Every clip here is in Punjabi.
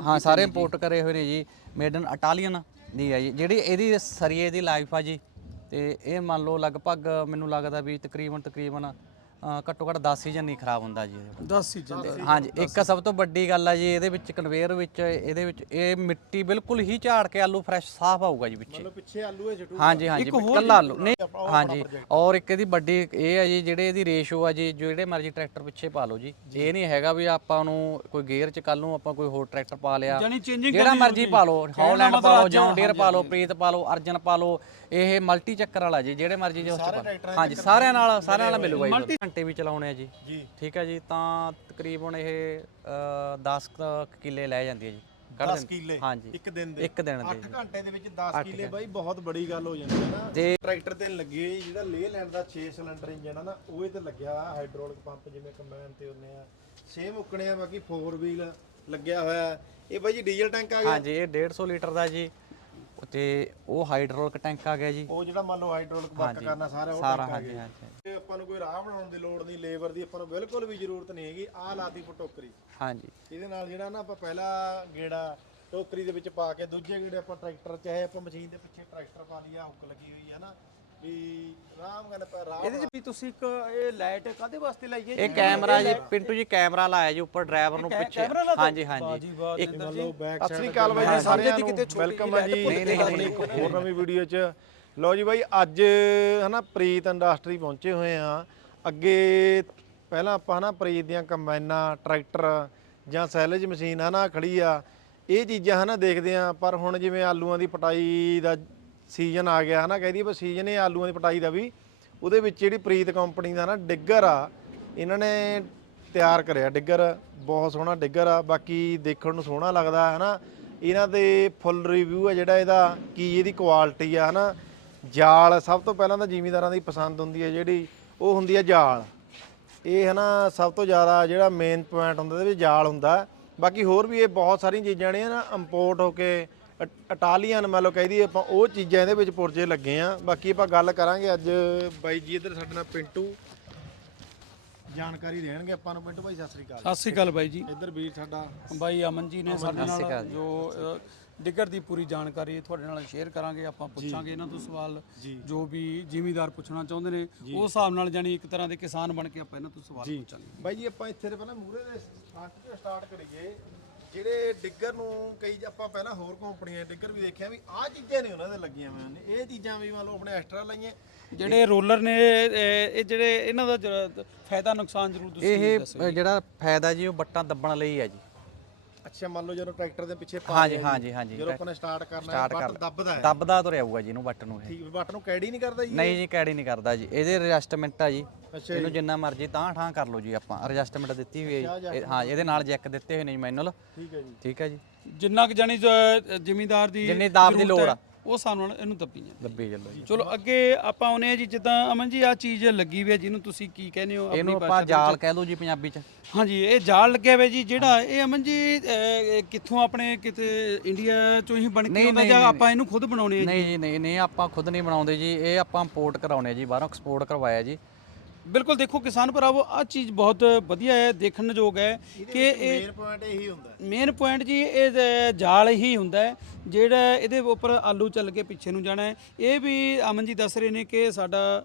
ਹਾਂ ਸਾਰੇ ਇੰਪੋਰਟ ਕਰੇ ਹੋਏ ਨੇ ਜੀ। ਮੇਡ ਇਨ ਇਟਾਲੀਅਨ ਦੀ ਹੈ ਜੀ। ਜਿਹੜੀ ਇਹਦੀ ਸਰੀਏ ਦੀ ਲਾਈਫ ਆ ਜੀ। ਤੇ ਇਹ ਮੰਨ ਲਓ ਲਗਭਗ ਮੈਨੂੰ ਲੱਗਦਾ ਵੀ ਤਕਰੀਬਨ ਤਕਰੀਬਨ ਅ, ਘੱਟੋ ਘੱਟ 10 ਸੀਜ਼ਨ ਨਹੀਂ ਖਰਾਬ ਹੁੰਦਾ ਜੀ ਇਹਦੇ 10 ਸੀਜ਼ਨ ਹਾਂਜੀ ਇੱਕ ਸਭ ਤੋਂ ਵੱਡੀ ਗੱਲ ਆ ਜੀ ਇਹਦੇ ਵਿੱਚ ਕਨਵੇਅਰ ਵਿੱਚ ਇਹਦੇ ਵਿੱਚ ਇਹ ਮਿੱਟੀ ਬਿਲਕੁਲ ਹੀ ਝਾੜ ਕੇ ਆਲੂ ਫਰੈਸ਼ ਸਾਫ਼ ਆਊਗਾ ਜੀ ਪਿੱਛੇ ਪਿੱਛੇ ਆਲੂ ਹੈ ਛਟੂ ਹਾਂਜੀ ਹਾਂਜੀ ਕੱਲਾ ਆਲੂ। ਨਹੀਂ ਹਾਂਜੀ ਔਰ ਇੱਕ ਇਹਦੀ ਵੱਡੀ ਇਹ ਹੈ ਜੀ ਜਿਹੜੇ ਇਹਦੀ ਰੇਸ਼ੋ ਆ ਜੀ ਜਿਹੜੇ ਮਰਜ਼ੀ ਟਰੈਕਟਰ ਪਿੱਛੇ ਪਾ ਲਓ ਜੀ। ਇਹ ਨਹੀਂ ਹੈਗਾ ਵੀ ਆਪਾਂ ਨੂੰ ਕੋਈ ਗੇਅਰ ਚ ਕੱਲ ਨੂੰ ਆਪਾਂ ਕੋਈ ਹੋਰ ਟਰੈਕਟਰ ਪਾ ਲਿਆ। ਜਾਨੀ ਚੇਂਜਿੰਗ ਜਿਹੜਾ ਮਰਜ਼ੀ ਪਾ ਲਓ ਹੌਲੈਂਡ ਪਾ ਲਓ ਜੌਨ ਡੀਅਰ ਪਾ ਲਓ ਪ੍ਰੀਤ ਪਾ ਲਓ ਅਰਜਨ ਪਾ ਲਓ ਇਹ ਮਲਟੀ ਚੱਕਰ ਵਾਲਾ ਜੀ ਜਿਹੜੇ ਮਰਜ਼ੀ ਜੋ ਹਾਂਜੀ ਸਾਰਿਆਂ ਨਾਲ ਸਾਰਿਆਂ ਨਾਲ ਮਿਲੂਗਾ ਜੀ। ਘੰਟੇ ਵੀ ਚਲਾਉਣੇ ਆ ਜੀ। ਜੀ। ਠੀਕ ਹੈ ਜੀ ਤਾਂ ਤਕਰੀਬਨ ਇਹ 10 ਕਿੱਲੇ ਲੈ ਜਾਂਦੀ ਹੈ ਜੀ। ਕੱਢ 10 ਦਿੰਦੀ- ਕਿੱਲੇ? ਹਾਂਜੀ। ਇੱਕ ਦਿਨ ਦੇ? ਇੱਕ ਦਿਨ ਦੇ 8 ਘੰਟੇ ਦੇ ਵਿੱਚ 10 ਕਿੱਲੇ ਬਾਈ ਬਹੁਤ ਬੜੀ ਗੱਲ ਹੋ ਜਾਂਦੀ ਹੈ ਨਾ। ਜੇ ਟਰੈਕਟਰ ਤੇ ਲੱਗੇ ਜਿਹੜਾ ਲੇ ਲੈਂਡ ਦਾ 6 ਸਿਲੰਡਰ ਇੰਜਨ ਆ ਨਾ ਉਹ ਇਹ ਤੇ ਲੱਗਿਆ ਹਾਈਡ੍ਰੋਲਿਕ ਪੰਪ ਜਿਵੇਂ ਕੰਬਾਈਨ ਤੇ ਹੁੰਦੇ ਆ। ਸੇਮ ਉਕਣੇ ਆ ਬਾਕੀ 4 ਵੀਲ ਲੱਗਿਆ ਹੋਇਆ। ਇਹ ਬਾਈ ਜੀ ਡੀਜ਼ਲ ਟੈਂਕ ਆ ਗਿਆ? ਹਾਂਜੀ ਇਹ 150 ਲੀਟਰ ਦਾ ਜੀ। ਤੇ ਉਹ ਹਾਈਡ੍ਰੋਲਿਕ ਟੈਂਕ ਆ ਗਿਆ ਜੀ। ਉਹ ਜਿਹੜਾ ਮੰਨ ਲਓ ਹਾਈਡ੍ਰੋਲਿਕ ਵਰਕ ਕਰਨਾ ਸਾਰਾ ਉਹ ਸਾਰਾ ਟੈਂਕ ਆ ਹਾਂਜੀ ਗਿਆ। ਹਾਂਜੀ। ਇਹ ਆਪਾਂ ਨੂੰ ਕੋਈ ਰਾਹ ਬਣਾਉਣ ਦੀ ਲੋੜ ਨਹੀਂ ਲੇਬਰ ਦੀ ਆਪਾਂ ਨੂੰ ਬਿਲਕੁਲ ਵੀ ਜ਼ਰੂਰਤ ਨਹੀਂ ਹੈਗੀ ਆਹ ਲਾਤੀ ਫਟੋਕਰੀ ਹਾਂਜੀ। ਇਹਦੇ ਨਾਲ ਜਿਹੜਾ ਨਾ ਆਪਾਂ ਪਹਿਲਾ ਗੇੜਾ ਟੋਕਰੀ ਦੇ ਵਿੱਚ ਪਾ ਕੇ ਦੂਜੇ ਗੇੜੇ ਆਪਾਂ ਟਰੈਕਟਰ ਚਾਹੇ ਆਪਾਂ ਮਸ਼ੀਨ ਦੇ ਪਿੱਛੇ ਟਰੈਕਟਰ ਪਾ ਲਈਆ ਹੁੱਕ ਲੱਗੀ ਹੋਈ ਹੈ ਨਾ। ਵੀ ਆਰਾਮ ਨਾਲ ਆਪਾਂ ਰਾਮ ਇਹਦੇ ਚ ਵੀ ਤੁਸੀਂ ਇੱਕ ਇਹ ਲਾਈਟ ਕਾਦੇ ਵਾਸਤੇ ਲਾਈ ਹੈ ਇਹ ਕੈਮਰਾ ਜੀ ਪਿੰਟੂ ਜੀ ਕੈਮਰਾ ਲਾਇਆ ਜੀ ਉੱਪਰ ਡਰਾਈਵਰ ਨੂੰ ਪਿੱਛੇ। ਕੈਮਰਾ ਹਾਂਜੀ ਹਾਂਜੀ। ਇੱਕ ਮੰਨ ਲਓ ਬੈਕ ਸਤਿ ਸ੍ਰੀ ਅਕਾਲ ਬਾਈ ਜੀ ਸਾਰਿਆਂ ਨੂੰ। ਵੈਲਕਮ ਹੈ ਜੀ। ਆਪਣੀ। ਇੱਕ ਹੋਰ ਨਵੀਂ ਵੀਡੀਓ 'ਚ ਲਓ ਜੀ ਬਾਈ ਅੱਜ ਹਨਾ ਪ੍ਰੀਤ ਇੰਡਸਟਰੀ ਪਹੁੰਚੇ ਹੋਏ ਆ। ਅੱਗੇ ਪਹਿਲਾਂ ਆਪਾਂ ਹਨਾ ਪ੍ਰੀਤ ਦੀਆਂ ਕੰਬਾਈਨਾਂ ਟਰੈਕਟਰ ਜਾਂ ਸੈਲੇਜ ਮਸ਼ੀਨ ਹਨਾ ਖੜੀ ਆ। ਇਹ ਚੀਜ਼ਾਂ ਹਨਾ ਦੇਖਦੇ ਆ ਪਰ ਹੁਣ ਜਿਵੇਂ ਆਲੂਆਂ ਦੀ ਪਟਾਈ ਦਾ ਸੀਜ਼ਨ ਆ ਗਿਆ ਹਨਾ ਦਈਏ ਪਰ ਸੀਜ਼ਨ ਇਹ ਆਲੂਆਂ ਦੀ ਪਟਾਈ ਦਾ ਵੀ, ਉਹਦੇ ਵਿੱਚ ਜਿਹੜੀ ਪ੍ਰੀਤ ਕੰਪਨੀ ਦਾ ਨਾ ਡਿੱਗਰ ਆ, ਇਹਨਾਂ ਨੇ ਤਿਆਰ ਕਰਿਆ ਡਿੱਗਰ, ਬਹੁਤ ਸੋਹਣਾ ਡਿੱਗਰ ਆ, ਬਾਕੀ ਦੇਖਣ ਨੂੰ ਸੋਹਣਾ ਲੱਗਦਾ ਹੈ ਨਾ ਇਹਨਾਂ ਦੇ ਫੁੱਲ ਰਿਵਿਊ ਆ ਜਿਹੜਾ ਇਹਦਾ, ਕੀ ਇਹਦੀ ਕੁਆਲਿਟੀ ਆ ਹਨਾ। ਜਾਲ ਸਭ ਤੋਂ ਪਹਿਲਾਂ ਤਾਂ ਜ਼ਿਮੀਂਦਾਰਾਂ ਦੀ ਪਸੰਦ ਹੁੰਦੀ ਹੈ ਜਿਹੜੀ, ਉਹ ਹੁੰਦੀ ਹੈ ਜਾਲ। ਇਹ ਹਨਾ ਸਭ ਤੋਂ ਜ਼ਿਆਦਾ ਜਿਹੜਾ ਮੇਨ ਪੁਆਇੰਟ ਹੁੰਦਾ ਇਹਦੇ ਵਿੱਚ ਜਾਲ ਹੁੰਦਾ। ਬਾਕੀ ਹੋਰ ਵੀ ਇਹ ਬਹੁਤ ਸਾਰੀਆਂ ਚੀਜ਼ਾਂ ਨੇ ਨਾ ਇੰਪੋਰਟ ਹੋ ਕੇ ਇਟਾਲੀਅਨ ਮੰਨ ਲਓ ਕਹਿ ਦਈਏ ਆਪਾਂ ਉਹ ਚੀਜ਼ਾਂ ਇਹਦੇ ਵਿੱਚ ਪੁਰਜੇ ਲੱਗੇ ਆ। ਬਾਕੀ ਆਪਾਂ ਗੱਲ ਕਰਾਂਗੇ ਅੱਜ ਬਾਈ ਜੀ ਇੱਧਰ ਸਾਡੇ ਨਾਲ ਪਿੰਟੂ ਜਾਣਕਾਰੀ ਦੇਣਗੇ ਆਪਾਂ ਨੂੰ। ਪਿੰਟੂ ਭਾਈ ਸਤਿ ਸ੍ਰੀ ਅਕਾਲ। ਸਤਿ ਸ਼੍ਰੀ ਅਕਾਲ ਬਾਈ ਜੀ। ਇੱਧਰ ਵੀਰ ਸਾਡਾ ਬਾਈ ਅਮਨ ਜੀ ਨੇ ਸਾਡੇ ਨਾਲ ਜੋ। ਡਿੱਗਰ ਦੀ ਪੂਰੀ ਜਾਣਕਾਰੀ ਤੁਹਾਡੇ ਨਾਲ ਸ਼ੇਅਰ ਕਰਾਂਗੇ ਆਪਾਂ ਪੁੱਛਾਂਗੇ ਇਹਨਾਂ ਤੋਂ ਸਵਾਲ। ਜੋ। ਵੀ ਜ਼ਿਮੀਦਾਰ ਪੁੱਛਣਾ ਚਾਹੁੰਦੇ ਨੇ ਉਸ ਹਿਸਾਬ ਨਾਲ ਜਾਨੀ ਇੱਕ ਤਰ੍ਹਾਂ ਦੇ ਕਿਸਾਨ ਬਣ ਕੇ ਆਪਾਂ ਇਹਨਾਂ ਤੋਂ ਸਵਾਲ ਪੁੱਛਾਂਗੇ। ਬਾਈ ਜੀ ਆਪਾਂ ਇੱਥੇ ਦੇ ਪਹਿਲਾਂ ਮੂਰੇ ਦੇ ਸਟਾਰਟ ਤੋਂ ਸਟਾਰਟ ਕਰੀਏ। ਜਿਹੜੇ ਡਿੱਗਰ ਨੂੰ ਕਈ ਆਪਾਂ ਪਹਿਲਾਂ ਹੋਰ ਕੰਪਨੀਆਂ ਦੇ ਡਿੱਗਰ ਵੀ ਦੇਖਿਆ ਵੀ ਆਹ ਚੀਜ਼ਾਂ ਨਹੀਂ ਉਹਨਾਂ ਦੇ ਲੱਗੀਆਂ ਹੋਈਆਂ ਨੇ। ਇਹ ਚੀਜ਼ਾਂ ਵੀ ਮੰਨ ਲਓ ਆਪਣੇ ਐਕਸਟਰਾ ਲਾਈਆਂ। ਜਿਹੜੇ ਰੋਲਰ ਨੇ ਇਹ ਇਹ ਜਿਹੜੇ ਇਹਨਾਂ ਦਾ ਜਰਾ ਫਾਇਦਾ ਨੁਕਸਾਨ ਜ਼ਰੂਰ ਤੁਸੀਂ ਇਹ ਜਿਹੜਾ ਫਾਇਦਾ ਜੀ ਉਹ ਬੱਟਾਂ ਦੱਬਣ ਲਈ ਹੈ ਜੀ। ਅੱਛਾ ਮੰਨ ਲਓ ਜਦੋਂ ਟਰੈਕਟਰ ਦੇ ਪਿੱਛੇ ਪਾ ਹਾਂਜੀ ਜੀ, ਹਾਂਜੀ ਹਾਂਜੀ ਜਦੋਂ ਆਪਾਂ ਨੇ ਸਟਾਰਟ ਕਰਨਾ ਹੈ ਸਟਾਰਟ ਬੱਟ ਦੱਬਦਾ ਹੈ। ਦੱਬਦਾ ਤੁਰਿਆ ਆਊਗਾ ਜੀ ਇਹਨੂੰ ਬੱਟ ਨੂੰ ਇਹ। ਠੀਕ ਬੱਟ ਨੂੰ ਕੈਡੀ ਨਹੀਂ ਕਰਦਾ ਜੀ ਨਹੀਂ ਜੀ ਕੈੜੀ ਨਹੀਂ ਕਰਦਾ ਜੀ ਇਹਦੇ ਐਡਜਸਟਮੈਂਟ ਆ ਜੀ। ਅੱਛਾ ਇਹਨੂੰ ਜਿੰਨਾ ਮਰਜ਼ੀ ਤਾਂ ਠਾਂ ਕਰ ਲਓ ਜੀ ਆਪਾਂ ਐਡਜਸਟਮੈਂਟ ਦਿੱਤੀ ਹੋਈ ਹੈ ਜੀ। ਇਹ- ਹਾਂ ਇਹਦੇ ਨਾਲ ਜੈਕ ਦਿੱਤੇ ਹੋਏ ਨੇ ਜੀ ਮੈਨੂਅਲ ਠੀਕ ਹੈ ਜੀ। ਠੀਕ ਹੈ ਜੀ। ਜਿੰਨਾ ਕਿ ਜਾਨੀ ਜ਼ਿਮੀਦਾਰ ਦੀ ਜਿੰਨੀ ਦਾਬ ਦੀ ਜ਼ਰੂਰਤ ਲੋੜ ਹੈ, ਆ। ਉਸ ਹਿਸਾਬ ਨਾਲ ਇਹਨੂੰ ਦੱਬੀ ਜਾਂਦੀ ਦੱਬੀ ਚੱਲੋ ਜੀ। ਚਲੋ ਅੱਗੇ ਆਪਾਂ ਆਉਨੇ ਆ ਜੀ ਜਿੱਦਾਂ ਅਮਨ ਜੀ ਆ ਚੀਜ਼ ਲੱਗੀ ਹੋਈ ਹੈ ਜਿਹਨੂੰ ਤੁਸੀਂ ਕੀ ਕਹਿੰਦੇ ਹੋ ਇਹਨੂੰ ਆਪਾਂ ਜਾਲ? ਕਹਿ ਲਓ ਜੀ ਪੰਜਾਬੀ ਚ। ਹਾਂਜੀ ਇਹ ਜਾਲ ਲੱਗਿਆ ਹੋਇਆ ਜੀ ਜਿਹੜਾ ਇਹ ਅਮਨ ਜੀ ਅਹ, ਕਿੱਥੋਂ ਆਪਣੇ ਕਿਤੇ ਇੰਡੀਆ ਚੋਂ ਹੀ ਬਣ ਕੇ ਨਹੀਂ, ਆਉਂਦਾ ਜਾਂ ਨਹੀਂ, ਆਪਾਂ ਇਹਨੂੰ ਖੁਦ ਬਣਾਉਣੇ ਆ ਜੀ? ਨਹੀਂ ਜੀ ਨਹੀਂ ਨਹੀਂ ਆਪਾਂ ਖੁਦ ਨਹੀਂ ਬਣਾਉਂਦੇ ਜੀ ਇਹ ਆਪਾਂ ਇੰਪੋਰਟ ਕਰਾਉਨੇ ਆ ਜੀ ਬਾਹਰੋਂ ਐਕਸਪੋਰਟ ਕਰਵਾਇਆ ਜੀ। ਬਿਲਕੁਲ ਦੇਖੋ ਕਿਸਾਨ ਭਰਾਵੋ ਆ ਚੀਜ਼ ਬਹੁਤ ਵਧੀਆ ਹੈ ਦੇਖਣ ਯੋਗ ਹੈ ਕਿ ਇਹ ਮੇਨ ਪੁਆਇੰਟ ਇਹੀ ਹੁੰਦਾ ਹੈ। ਮੇਨ ਪੁਆਇੰਟ ਜੀ ਇਹ ਜ- ਜਾਲ ਹੀ ਹੁੰਦਾ ਹੈ ਜਿਹੜਾ ਇਹਦੇ ਉੱਪਰ ਆਲੂ ਚੱਲ ਕੇ ਪਿੱਛੇ ਨੂੰ ਜਾਣਾ ਹੈ। ਇਹ ਵੀ ਅਮਨ ਜੀ ਦੱਸ ਰਹੇ ਨੇ ਕਿ ਸਾਡਾ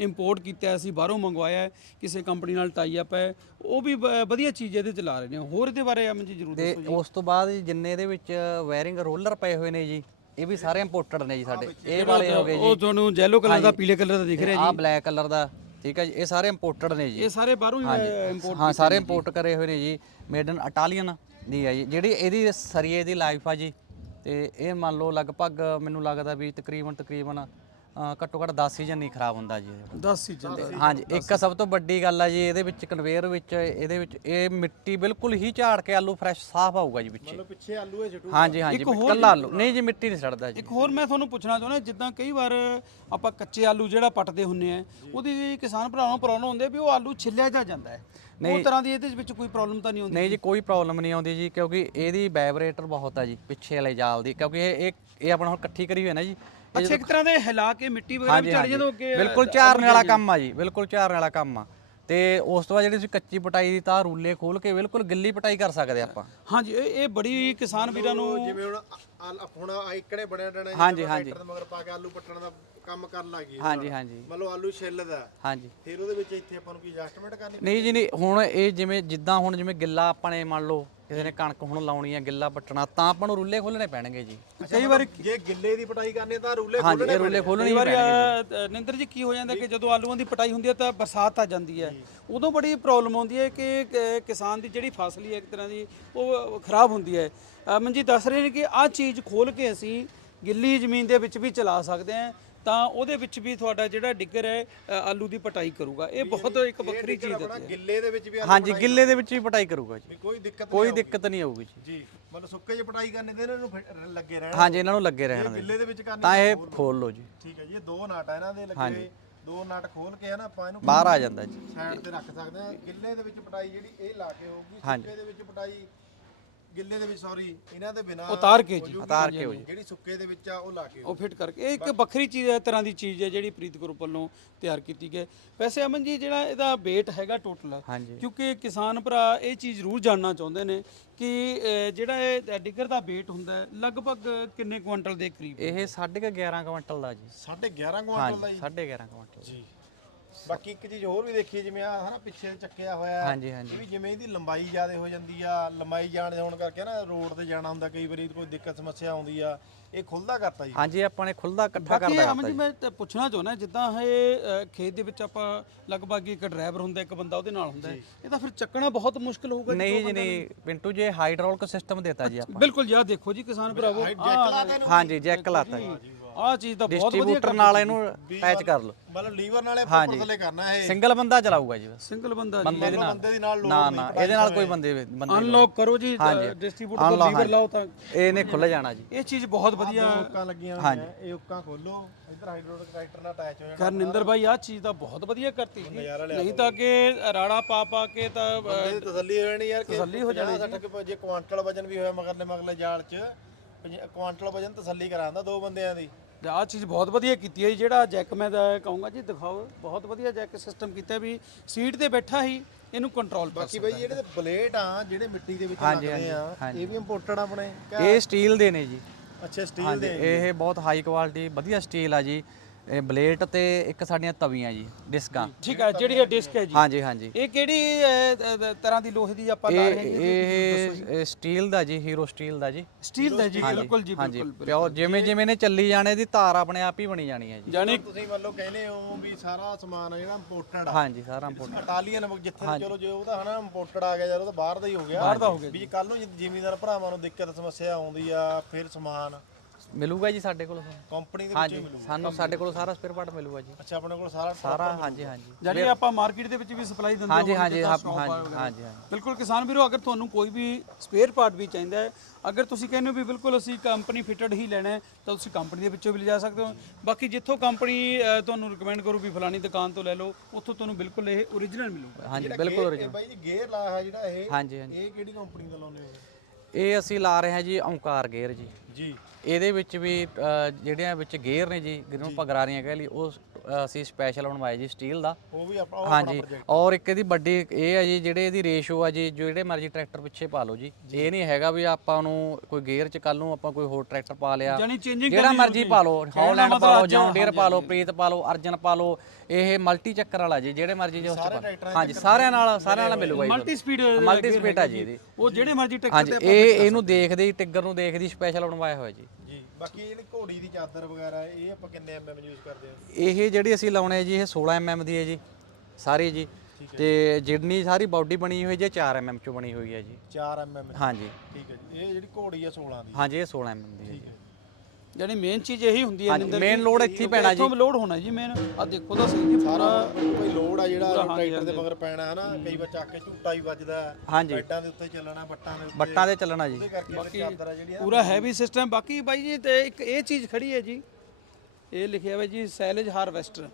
ਇੰਪੋਰਟ ਕੀਤਾ ਹੈ, ਅਸੀਂ ਬਾਹਰੋਂ ਮੰਗਵਾਇਆ ਹੈ ਕਿਸੇ ਕੰਪਨੀ ਨਾਲ ਟਾਈ ਅਪ ਹੈ। ਉਹ ਵੀ ਬ- ਵਧੀਆ ਚੀਜ਼ ਇਹਦੇ ਚਲਾ ਰਹੇ ਨੇ। ਹੋਰ ਇਹਦੇ ਬਾਰੇ ਅਮਨ ਜੀ ਜ਼ਰੂਰ ਤੇ ਦੱਸੋ ਉਸ ਤੋਂ ਬਾਅਦ ਜੀ ਜਿੰਨੇ ਇਹਦੇ ਵਿੱਚ ਵਾਇਰਿੰਗ ਰੋਲਰ ਪਏ ਹੋਏ ਨੇ ਜੀ ਇਹ ਵੀ ਸਾਰੇ ਇੰਪੋਰਟਡ ਨੇ ਜੀ ਸਾਡੇ। ਇਹ ਵਾਲੇ ਹੋ ਗਏ ਉਹ ਜੀ। ਤੁਹਾਨੂੰ yellow ਕਲਰ ਦਾ ਪੀਲੇ ਕਲਰ ਦਾ ਦਿਖ ਰਿਹਾ ਆਹ ਬਲੈਕ ਕਲਰ ਦਾ। ਠੀਕ ਹੈ ਜੀ? ਇਹ ਸਾਰੇ ਇੰਪੋਰਟਡ ਨੇ ਜੀ। ਇਹ ਸਾਰੇ ਬਾਹਰੋਂ ਹੀ ਇੰਪੋਰਟ ਹਾਂ ਸਾਰੇ ਇੰਪੋਰਟ ਕਰੇ ਹੋਏ ਨੇ ਜੀ। ਮੇਡ ਇਨ ਇਟਾਲੀਅਨ ਦੀ ਹੈ ਜੀ। ਜਿਹੜੀ ਇਹਦੀ ਸਰੀਏ ਦੀ ਲਾਈਫ ਆ ਜੀ। ਤੇ ਇਹ ਮੰਨ ਲਓ ਲਗਭਗ ਮੈਨੂੰ ਲੱਗਦਾ ਵੀ ਤਕਰੀਬਨ ਤਕਰੀਬਨ ਘੱਟੋ ਘੱਟ 10 ਸੀਜ਼ਨ ਨਹੀਂ ਖਰਾਬ ਹੁੰਦਾ ਜੀ ਇਹਦੇ 10 ਸੀਜ਼ਨ ਦਾ। ਹਾਂਜੀ ਇੱਕ ਸਭ ਤੋਂ ਵੱਡੀ ਗੱਲ ਆ ਜੀ ਇਹਦੇ ਵਿੱਚ ਕਨਵੇਅਰ ਵਿੱਚ ਇਹਦੇ ਵਿੱਚ ਇਹ ਮਿੱਟੀ ਬਿਲਕੁਲ ਹੀ ਝਾੜ ਕੇ ਆਲੂ ਫਰੈਸ਼ ਸਾਫ਼ ਆਊਗਾ ਜੀ ਪਿੱਛੇ ਮਤਲਬ ਪਿੱਛੇ ਆਲੂ ਹੈ ਛਟੂ ਹਾਂਜੀ ਹਾਂਜੀ ਕੱਲਾ ਆਲੂ। ਨਹੀਂ ਜੀ ਮਿੱਟੀ ਨਹੀਂ ਸੜਦਾ ਜੀ। ਇੱਕ ਹੋਰ ਮੈਂ ਤੁਹਾਨੂੰ ਪੁੱਛਣਾ ਚਾਹੁੰਦਾ ਜਿੱਦਾਂ ਕਈ ਵਾਰ ਆਪਾਂ ਕੱਚੇ ਆਲੂ ਜਿਹੜਾ ਪੱਟਦੇ ਹੁੰਨੇ ਆ ਉਹਦੀ ਕਿਸਾਨ ਭਰਾਵਾਂ ਨੂੰ ਪ੍ਰੋਬਲਮ ਹੁੰਦੀ ਹੈ ਵੀ ਉਹ ਆਲੂ ਛਿੱਲਿਆ ਜਾ ਜਾਂਦਾ ਹੈ। ਉਹ ਤਰ੍ਹਾਂ ਦੀ ਇਹਦੇ ਵਿੱਚ ਕੋਈ ਪ੍ਰੋਬਲਮ ਤਾਂ ਨਹੀਂ ਹੁੰਦੀ ਨਹੀਂ ਜੀ ਕੋਈ ਪ੍ਰੋਬਲਮ ਨਹੀਂ ਆਉਂਦੀ ਜੀ ਕਿਉਂਕਿ ਇਹਦੀ ਵਾਈਬ੍ਰੇਟਰ ਬਹੁਤ ਆ ਜੀ ਪਿੱਛੇ ਵਾਲੇ ਜਾਲ ਦੀ ਕਿਉਂਕਿ ਇਹ ਇਹ ਇਹ ਆਪਣਾ ਹੁਣ ਇਕੱਠੀ ਕਰੀ ਹੋਈ ਹੈ ਨਾ ਜੀ ਅੱਛਾ ਇੱਕ ਤਰ੍ਹਾਂ ਦੇ ਹਿਲਾ ਕੇ ਮਿੱਟੀ ਵਗੈਰਾ ਹਾਂਜੀ ਜਦੋਂ ਅੱਗੇ ਬਿਲਕੁਲ ਝਾੜਨ ਵਾਲਾ ਕੰਮ ਆ ਜੀ ਬਿਲਕੁਲ ਝਾੜਨ ਵਾਲਾ ਕੰਮ ਆ। ਤੇ ਉਸ ਤੋਂ ਬਾਅਦ ਜਿਹੜੀ ਤੁਸੀਂ ਕੱਚੀ ਪਟਾਈ ਦੀ ਤਾਂ ਰੂਲੇ ਖੋਲ ਕੇ ਬਿਲਕੁਲ ਗਿੱਲੀ ਪਟਾਈ ਕਰ ਸਕਦੇ ਆਪਾਂ। ਹਾਂਜੀ ਇਹ ਇਹ ਬੜੀ ਕਿਸਾਨ ਵੀਰਾਂ ਨੂੰ ਜਿਵੇਂ ਹੁਣ ਆ- ਆ- ਹੁਣ ਆਇਕਣੇ ਬਣਿਆ ਡਣਾ ਹਾਂਜੀ, ਹਾਂਜੀ। ਟਰੈਕਟਰ ਦੇ ਮਗਰ ਪਾ ਕੇ ਆਲੂ ਪੱਟਣ ਦਾ ਕੰਮ ਕਰਨ ਲੱਗੀ ਹਾਂਜੀ ਹਾਂਜੀ। ਮਤਲਬ ਆਲੂ ਛਿੱਲਦਾ। ਹਾਂਜੀ। ਫਿਰ ਉਹਦੇ ਵਿੱਚ ਇੱਥੇ ਆਪਾਂ ਨੂੰ ਕੀ ਐਡਜਸਟਮੈਂਟ ਕਰਨੀ ਨਹੀਂ ਜੀ ਨਹੀਂ ਹੁਣ ਇਹ ਜਿਵੇਂ ਜਿੱਦਾਂ ਹੁਣ ਜਿਵੇਂ ਗਿੱਲਾ ਆਪਾਂ ਨੇ ਮੰਨ ਲਓ ਕਿਸੇ ਨੇ ਕਣਕ ਹੁਣ ਲਾਉਣੀ ਹੈ ਗਿੱਲਾ ਪੱਟਣਾ ਤਾਂ ਆਪਾਂ ਨੂੰ ਰੁੱਲੇ ਖੋਲਣੇ ਪੈਣਗੇ ਜੀ। ਕਈ ਵਾਰੀ ਜੇ ਗਿੱਲੇ ਦੀ ਪਟਾਈ ਕਰਨੀ ਤਾਂ ਰੂਲੇ ਹਾਂਜੀ ਇਹ ਰੁੱਲੇ ਖੋਲਣੇ ਕਈ ਹੀ ਵਾਰੀ ਪੈਣਗੇ ਅ, ਨਿੰਦਰ ਜੀ ਕੀ ਹੋ ਜਾਂਦਾ ਕਿ ਜਦੋਂ ਆਲੂਆਂ ਦੀ ਪਟਾਈ ਹੁੰਦੀ ਹੈ ਤਾਂ ਬਰਸਾਤ ਆ ਜਾਂਦੀ ਹੈ ਉਦੋਂ ਬੜੀ ਪ੍ਰੋਬਲਮ ਆਉਂਦੀ ਹੈ ਕਿ ਕ- ਕਿਸਾਨ ਦੀ ਜਿਹੜੀ ਫਸਲ ਹੀ ਹੈ ਇੱਕ ਤਰ੍ਹਾਂ ਦੀ ਉਹ ਖਰਾਬ ਹੁੰਦੀ ਹੈ। ਅਮਨ ਜੀ ਦੱਸ ਰਹੇ ਨੇ ਕਿ ਆਹ ਚੀਜ਼ ਖੋਲ ਕੇ ਅਸੀਂ ਗਿੱਲੀ ਜ਼ਮੀਨ ਦੇ ਵਿੱਚ ਵੀ ਚਲਾ ਸਕਦੇ ਹਾਂ ਤਾਂ ਉਹਦੇ ਵਿੱਚ ਵੀ ਤੁਹਾਡਾ ਜਿਹੜਾ ਡਿੱਗਰ ਹੈ ਅ, ਆਲੂ ਦੀ ਪਟਾਈ ਕਰੂਗਾ। ਇਹ ਬਹੁਤ ਇੱਕ ਵੱਖਰੀ ਚੀਜ਼ ਹੈ ਗਿੱਲੇ ਦੇ ਵਿੱਚ ਵੀ ਆਲੂ ਹਾਂਜੀ ਗਿੱਲੇ ਦੇ ਵਿੱਚ ਵੀ ਪਟਾਈ ਕਰੂਗਾ ਜੀ। ਵੀ ਕੋਈ ਦਿੱਕਤ ਕੋਈ ਦਿੱਕਤ ਨਹੀਂ ਆਊਗੀ ਜੀ। ਜੀ ਮਤਲਬ ਸੁੱਕੇ 'ਚ ਪਟਾਈ ਕਰਨੀ ਤੇ ਇਹਨਾਂ ਨੂੰ ਫਿਰ ਲੱਗੇ ਰਹਿਣ ਹਾਂਜੀ ਇਹਨਾਂ ਨੂੰ ਲੱਗੇ ਰਹਿਣ ਗਿੱਲੇ ਦੇ ਵਿੱਚ ਕਰਨੀ ਤਾਂ ਇਹ ਖੋਲ ਲਓ ਜੀ। ਠੀਕ ਹੈ ਜੀ ਇਹ ਦੋ ਨਾਟ ਆ ਇਹਨਾਂ ਦੇ ਲੱਗੇ ਹੋਏ ਦੋ ਨਾਟ ਖੋਲ ਕੇ ਹੈ ਨਾ ਆਪਾਂ ਇਹਨੂੰ ਬਾਹਰ ਆ ਜਾਂਦਾ ਜੀ। ਸਾਈਡ ਤੇ ਰੱਖ ਸਕਦੇ ਆ ਗਿੱਲੇ ਦੇ ਵਿੱਚ ਪਟਾਈ ਜਿਹੜੀ ਇਹ ਲਾ ਕੇ ਹੋਊਗੀ ਹਾਂਜੀ। ਸੁੱਕੇ ਦੇ ਵਿੱਚ ਪਟਾਈ ਗਿੱਲੇ ਦੇ ਵਿੱਚ ਸੌਰੀ ਇਹਨਾਂ ਦੇ ਬਿਨਾ ਉਤਾਰ ਕੇ ਜੀ। ਉਤਾਰ ਕੇ ਹੋ ਜੀ। ਜਿਹੜੀ ਸੁੱਕੇ ਦੇ ਵਿੱਚ ਆ ਉਹ ਲਾ ਕੇ ਉਹ ਫਿੱਟ ਕਰਕੇ। ਇਹ ਇੱਕ ਵੱਖਰੀ ਚੀਜ਼ ਹੈ ਤਰ੍ਹਾਂ ਦੀ ਚੀਜ਼ ਹੈ ਜਿਹੜੀ ਪ੍ਰੀਤ ਗਰੁੱਪ ਵੱਲੋਂ ਤਿਆਰ ਕੀਤੀ ਗਈ ਵੈਸੇ ਅਮਨ ਜੀ ਜਿਹੜਾ ਇਹਦਾ weight ਹੈਗਾ ਟੋਟਲ ਹਾਂਜੀ। ਕਿਉਂਕਿ ਕਿਸਾਨ ਭਰਾ ਇਹ ਚੀਜ਼ ਜ਼ਰੂਰ ਜਾਣਨਾ ਚਾਹੁੰਦੇ ਨੇ ਕਿ ਜਿਹੜਾ ਇਹ ਡਿੱਗਰ ਦਾ weight ਹੁੰਦਾ ਹੈ ਲਗਭਗ ਕਿੰਨੇ ਕੁਇੰਟਲ ਦੇ ਕਰੀਬ? ਇਹ 11.5 ਕੁਇੰਟਲ ਦਾ ਜੀ। 11.5 ਕੁਆਂਟਲ ਦਾ ਜੀ। 11.5 ਕੁਇੰਟਲ ਜੀ। ਬਾਕੀ ਇੱਕ ਚੀਜ਼ ਹੋਰ ਵੀ ਦੇਖੀ ਜਿਵੇਂ ਆ ਹਨਾ ਪਿੱਛੇ ਚੱਕਿਆ ਹੋਇਆ ਹੈ। ਹਾਂਜੀ ਹਾਂਜੀ ਇਹ ਵੀ ਜਿਵੇਂ ਇਹਦੀ ਲੰਬਾਈ ਜ਼ਿਆਦਾ ਹੋ ਜਾਂਦੀ ਆ ਲੰਬਾਈ ਜਾਣ ਹੋਣ ਕਰਕੇ ਨਾ ਰੋਡ ਤੇ ਜਾਣਾ ਹੁੰਦਾ ਕਈ ਵਾਰੀ ਕੋਈ ਦਿੱਕਤ ਸਮੱਸਿਆ ਆਉਂਦੀ ਆ ਇਹ ਖੁੱਲਦਾ ਕਰਤਾ ਜੀ ਹਾਂਜੀ ਆਪਾਂ ਨੇ ਖੁੱਲਦਾ ਇਕੱਠਾ ਬਾਕੀ ਕਰਦਾ ਅਮਨ ਜੀ ਮੈਂ ਤਾਂ ਪੁੱਛਣਾ ਚਾਹੁੰਦਾ ਜਿੱਦਾਂ ਇਹ ਖੇਤ ਦੇ ਵਿੱਚ ਆਪਾਂ ਲਗਭਗ ਇੱਕ ਡਰਾਈਵਰ ਹੁੰਦਾ ਇੱਕ ਬੰਦਾ ਉਹਦੇ ਨਾਲ ਹੁੰਦਾ ਹੈ। ਇਹ ਤਾਂ ਫਿਰ ਚੱਕਣਾ ਬਹੁਤ ਮੁਸ਼ਕਲ ਹੋਊਗਾ ਜੀ ਨਹੀਂ ਜੀ ਬੰਦਿਆਂ ਨਹੀਂ ਪਿੰਟੂ ਜੀ ਹਾਈਡ੍ਰੋਲਿਕ ਸਿਸਟਮ ਦਿੱਤਾ ਜੀ ਨੂੰ। ਆਪਾਂ ਬਿਲਕੁਲ ਜੀ ਆਹ ਦੇਖੋ ਜੀ ਕਿਸਾਨ ਭਰਾਵੋ ਆਹ ਹਾਂਜੀ ਜੈਕ ਲਾਤਾ ਜੀ ਆਹ ਚੀਜ਼ ਤਾਂ ਬਹੁਤ ਵਧੀਆ ਡਿਸਟ੍ਰੀਬਿਊਟਰ ਨਾਲ ਇਹਨੂੰ ਅਟੈਚ ਕਰ ਲਓ। ਮਤਲਬ ਲੀਵਰ ਨਾਲੇ। ਉੱਪਰ ਥੱਲੇ ਕਰਨਾ ਇਹ। ਸਿੰਗਲ ਬੰਦਾ ਚਲਾਊਗਾ ਜੀ ਬਸ। ਸਿੰਗਲ ਬੰਦਾ ਜੀ। ਬੰਦੇ ਦੇ ਨਾਲ। ਬੰਦੇ ਦੀ ਨਾਲ ਨਾ ਨਾ ਇਹਦੇ ਨਾਲ ਕੋਈ ਬੰਦੇ ਬੰਦੇ ਅਨਲੌਕ ਕਰੋ ਜੀ। ਡਿਸਟ੍ਰੀਬਿਊਟਰ ਤੋਂ ਲੀਵਰ ਲਾਓ ਤਾਂ। ਇਹਨੇ ਖੁੱਲ ਜਾਣਾ ਜੀ। ਇਹ ਚੀਜ਼ ਬਹੁਤ ਵਧੀਆ। ਉੱਕਾਂ ਲੱਗੀਆਂ ਹੋਈਆਂ ਇਹ ਉੱਕਾਂ ਖੋਲੋ। ਇੱਧਰ ਹਾਈਡ੍ਰੋਲਿਕ ਟਰੈਕਟਰ ਨਾਲ ਅਟੈਚ ਹੋ ਜਾਣਾ ਕਰਨਿੰਦਰ ਭਾਈ ਆਹ ਚੀਜ਼ ਤਾਂ ਬਹੁਤ ਵਧੀਆ ਕਰਤੀ ਜੀ। ਨਹੀਂ ਤਾਂ ਕਿ ਰਾੜਾ ਪਾ ਪਾ ਕੇ ਤਾਂ ਤਸੱਲੀ ਹੋ ਜਾਣੀ ਯਾਰ ਕਿ ਤਸੱਲੀ ਹੋ ਜਾਣੀ 60 ਕਿ ਜੇ ਕੁਆਂਟਲ ਵਜਨ ਵੀ ਹੋਇਆ ਮਗਰਲੇ ਮਗਰਲੇ ਜਾਲ 'ਚ। ਪੰਜ- ਕੁਆਂਟਲ ਵਜਨ ਤਸੱਲੀ ਕਰਾਉਂਦਾ ਦੋ ਬੰਦਿਆਂ ਦੀ। ਤੇ ਆਹ ਚੀਜ਼ ਬਹੁਤ ਵਧੀਆ ਕੀਤੀ ਹੈ ਜੀ ਜਿਹੜਾ ਜੈਕ ਮੈਂ ਤਾਂ ਕਹੂੰਗਾ ਜੀ ਦਿਖਾਓ। ਬਹੁਤ ਵਧੀਆ ਜੈਕ ਸਿਸਟਮ ਕੀਤਾ ਵੀ ਸੀਟ ਤੇ ਬੈਠਾ ਹੀ ਇਹਨੂੰ ਕੰਟਰੋਲ ਕਰ ਬਾਕੀ ਬਈ ਜਿਹੜੇ ਬਲੇਡ ਆ ਜਿਹੜੇ ਮਿੱਟੀ ਦੇ ਵਿੱਚ ਲੱਗਦੇ ਆ ਇਹ ਵੀ ਇੰਪੋਰਟਡ ਆਪਣੇ। ਇਹ ਸਟੀਲ ਦੇ ਨੇ ਜੀ। ਅੱਛਾ ਸਟੀਲ ਦੇ ਇਹ ਬਹੁਤ ਹਾਈ ਕੁਆਲਿਟੀ ਵਧੀਆ ਸਟੀਲ ਆ ਜੀ। ਇਹ ਬਲੇਟ ਤੇ ਇੱਕ ਸਾਡੀਆਂ ਤਵੀਆਂ ਜੀ ਡਿਸਕਾਂ। ਠੀਕ ਹੈ ਜਿਹੜੀ ਇਹ ਡਿਸਕ ਹੈ ਜੀ। ਹਾਂਜੀ ਹਾਂਜੀ। ਇਹ ਕਿਹੜੀ ਅਹ, ਅਹ, ਤਰ੍ਹਾਂ ਦੀ ਲੋਹੇ ਦੀ ਆਪਾਂ ਲਾ ਇਹ ਰਹੇ ਹਾਂ ਇਹ ਇਹ ਸਟੀਲ ਦਾ ਜੀ ਹੀਰੋ ਸਟੀਲ ਦਾ ਜੀ। ਸਟੀਲ ਦਾ ਜੀ ਬਿਲਕੁਲ ਜੀ ਹਾਂਜੀ। ਬਿਲਕੁਲ ਪਿਓ ਜਿਵੇਂ ਜਿਵੇਂ ਨੇ ਚੱਲੀ ਜਾਣੇ ਦੀ ਧਾਰ ਆਪਣੇ ਆਪ ਹੀ ਬਣੀ ਜਾਣੀ ਹੈ ਜੀ। ਜਾਨੀ ਤੁਸੀਂ ਮੰਨ ਲਓ ਕਹਿੰਦੇ ਹੋ ਵੀ ਸਾਰਾ ਸਮਾਨ ਆ ਜਿਹੜਾ ਇੰਪੋਰਟਡ ਆ। ਹਾਂਜੀ ਸਾਰਾ ਇੰਪੋਰਟ ਇਟਾਲੀਅਨ ਜਿੱਥੇ ਤੇ ਚਲੋ ਜੇ ਉਹਦਾ ਹਨਾ ਇੰਪੋਰਟਡ ਆ ਗਿਆ ਯਾਰ ਉਹ ਤਾਂ ਬਾਹਰ ਦਾ ਹੀ ਹੋ ਗਿਆ। ਬਾਹਰ ਦਾ ਹੋ ਗਿਆ ਵੀ ਕੱਲ ਨੂੰ ਜੇ ਜ਼ਿਮੀਂਦਾਰ ਭਰਾਵਾਂ ਨੂੰ ਦਿੱਕਤ ਸਮੱਸਿਆ ਆਉਂਦੀ ਆ ਫਿਰ ਸਮਾਨ। ਮਿਲੂਗਾ ਜੀ ਸਾਡੇ ਕੋਲ ਕੰਪਨੀ ਦੇ ਹਾਂਜੀ ਸਾਨੂੰ ਸਾਡੇ ਕੋਲ ਸਾਰਾ ਸਪੇਅਰ ਪਾਰਟ ਮਿਲੂਗਾ ਜੀ। ਅੱਛਾ ਆਪਣੇ ਕੋਲ ਸਾਰਾ ਸਾਰਾ ਹਾਂਜੀ ਹਾਂਜੀ। ਜਾਨੀ ਆਪਾਂ ਮਾਰਕੀਟ ਦੇ ਵਿੱਚ ਵੀ ਸਪਲਾਈ ਦਿੰਦੇ ਹਾਂਜੀ ਹਾਂਜੀ ਹਾਂਜੀ। ਹਾਂਜੀ ਹਾਂਜੀ। ਬਿਲਕੁਲ ਕਿਸਾਨ ਵੀਰੋ ਅਗਰ ਤੁਹਾਨੂੰ ਕੋਈ ਵੀ ਸਪੇਅਰ ਪਾਰਟ ਵੀ ਚਾਹੀਦਾ ਹੈ ਅਗਰ ਤੁਸੀਂ ਕਹਿੰਦੇ ਹੋ ਵੀ ਬਿਲਕੁਲ ਅਸੀਂ ਕੰਪਨੀ ਫਿਟਡ ਹੀ ਲੈਣਾ ਹੈ ਤਾਂ ਤੁਸੀਂ ਕੰਪਨੀ ਦੇ ਵਿੱਚੋਂ ਵੀ ਲਿਜਾ ਸਕਦੇ ਹੋ। ਬਾਕੀ ਜਿੱਥੋਂ ਕੰਪਨੀ ਤੁਹਾਨੂੰ ਰਿਕਮੈਂਡ ਕਰੂ ਵੀ ਫਲਾਣੀ ਦੁਕਾਨ ਤੋਂ ਲੈ ਲਓ ਉੱਥੋਂ ਤੁਹਾਨੂੰ ਬਿਲਕੁਲ ਇਹ ਓਰੀਜਨਲ ਮਿਲੂਗਾ। ਹਾਂਜੀ ਬਿਲਕੁਲ ਇਹ original। ਬਾਈ ਜੀ ਗੇਅਰ ਲਾਇਆ ਹੈ ਜਿਹੜਾ ਇਹ ਹਾਂਜੀ ਹਾਂਜੀ। ਇਹ ਕਿਹੜੀ ਕੰਪਨੀ ਦਾ ਲਾਉਂਦੇ ਹੋ? ਇਹ ਅਸੀਂ ਲਾ ਰਹੇ ਹਾਂ ਜੀ ਓਂਕਾਰ ਗੇਅਰ ਜੀ। ਜੀ। ਇਹਦੇ ਵਿੱਚ ਵੀ ਜਿਹੜਿਆਂ ਵਿੱਚ ਗੇਅਰ ਨੇ ਜੀ ਜਿਹਨੂੰ ਆਪਾਂ ਗਰਾਰੀਆਂ ਕਹਿ ਲਈ ਉਹ ਅਸੀਂ ਸਪੈਸ਼ਲ ਬਣਵਾਏ ਜੀ ਸਟੀਲ ਦਾ। ਉਹ ਵੀ ਉਹ ਹਾਂਜੀ ਔਰ ਇੱਕ ਇਹਦੀ ਵੱਡੀ ਇਹ ਹੈ ਜੀ ਜਿਹੜੇ ਇਹਦੀ ਰੇਸ਼ੋ ਆ ਜੀ ਜਿਹੜੇ ਮਰਜ਼ੀ ਟਰੈਕਟਰ ਪਿੱਛੇ ਪਾ ਲਓ ਜੀ। ਇਹ ਨਹੀਂ ਹੈਗਾ ਵੀ ਆਪਾਂ ਨੂੰ ਕੋਈ ਗੇਅਰ ਚ ਕੱਲ ਨੂੰ ਆਪਾਂ ਕੋਈ ਹੋਰ ਟਰੈਕਟਰ ਪਾ ਲਿਆ। ਜਿਹੜਾ ਮਰਜ਼ੀ ਪਾ ਲਓ ਹੌਲੈਂਡ ਪਾ ਲਓ ਜੌਨ ਡੀਅਰ ਪਾ ਲਓ ਪ੍ਰੀਤ ਪਾ ਲਓ ਅਰਜਨ ਪਾ ਲਓ ਇਹ ਮਲਟੀ ਚੱਕਰ ਵਾਲਾ ਜੀ ਜਿਹੜੇ ਮਰਜ਼ੀ ਜੇ ਉਸ ਚ। ਹਾਂਜੀ ਸਾਰਿਆਂ ਨਾਲ ਸਾਰਿਆਂ ਨਾਲ ਮਿਲੂਗਾ ਜੀ। ਮਲਟੀ ਸਪੀਡ ਮਲਟੀ ਸਪੀਡ ਆ ਜੀ ਇਹਦੀ। ਉਹ ਜਿਹੜੇ ਮਰਜ਼ੀ ਟਰੈਕਟਰ ਹਾਂਜੀ ਇਹ ਇਹਨੂੰ ਦੇਖਦੇ ਹੀ ਟਿੱਗਰ ਨੂੰ ਦੇਖਦੀ ਸਪੈਸ਼ਲ ਬਣਵਾਇਆ ਹੋਇਆ ਜੀ। ਬਾਕੀ ਜਿਹੜੀ ਘੋੜੀ ਦੀ ਚਾਦਰ ਵਗੈਰਾ ਇਹ ਆਪਾਂ ਕਿੰਨੇ ਐਮਐਮ ਯੂਜ਼ ਕਰਦੇ ਹਾਂ ਇਹ ਜਿਹੜੀ ਅਸੀਂ ਲਾਉਣੇ ਆ ਜੀ ਇਹ 16 mm ਦੀ ਹੈ ਜੀ ਸਾਰੀ ਜੀ। ਤੇ ਜਿੰਨੀ ਸਾਰੀ ਬਾਡੀ ਬਣੀ ਹੋਈ ਜੀ 4 mm ਚੋਂ ਬਣੀ ਹੋਈ ਹੈ ਜੀ। 4 ਐਮਐਮ ਹਾਂਜੀ। ਠੀਕ ਹੈ ਜੀ। ਇਹ ਜਿਹੜੀ ਘੋੜੀ ਆ 16 ਦੀ? ਹਾਂਜੀ ਇਹ 16 mm ਦੀ ਹੈ ਜੀ। ਜਾਨੀ ਮੇਨ ਚੀਜ਼ ਇਹੀ ਹੁੰਦੀ ਹੈ ਹਾਂਜੀ ਮੇਨ ਲੋਡ ਇੱਥੇ ਪੈਣਾ ਜੀ। ਇੱਥੋਂ ਲੋਡ ਹੋਣਾ ਜੀ ਮੇਨ ਆ ਦੇਖੋ ਤਾਂ ਸਹੀ ਜੀ ਸਾਰਾ ਕੋਈ ਲੋਡ ਆ ਜਿਹੜਾ ਟਰੈਕਟਰ ਦੇ ਮਗਰ ਪੈਣਾ ਹੈ ਨਾ ਕਈ ਵਾਰ ਚੱਕ ਕੇ ਝੂਟਾ ਹੀ ਵੱਜਦਾ ਹੈ ਹਾਂਜੀ। ਬੈਡਾਂ ਦੇ ਉੱਤੇ ਚੱਲਣਾ ਬੱਟਾਂ ਦੇ ਉੱਤੇ। ਬੱਟਾਂ ਤੇ ਚੱਲਣਾ ਜੀ। ਆ ਪੂਰਾ ਹੈਵੀ ਸਿਸਟਮ ਬਾਕੀ ਬਾਈ ਜੀ ਤੇ ਇੱਕ ਇਹ ਚੀਜ਼ ਖੜੀ ਹੈ ਜੀ ਇਹ ਲਿਖਿਆ ਹੋਇਆ ਜੀ ਸੈਲੇਜ ਹਾਰਵੈਸਟਰ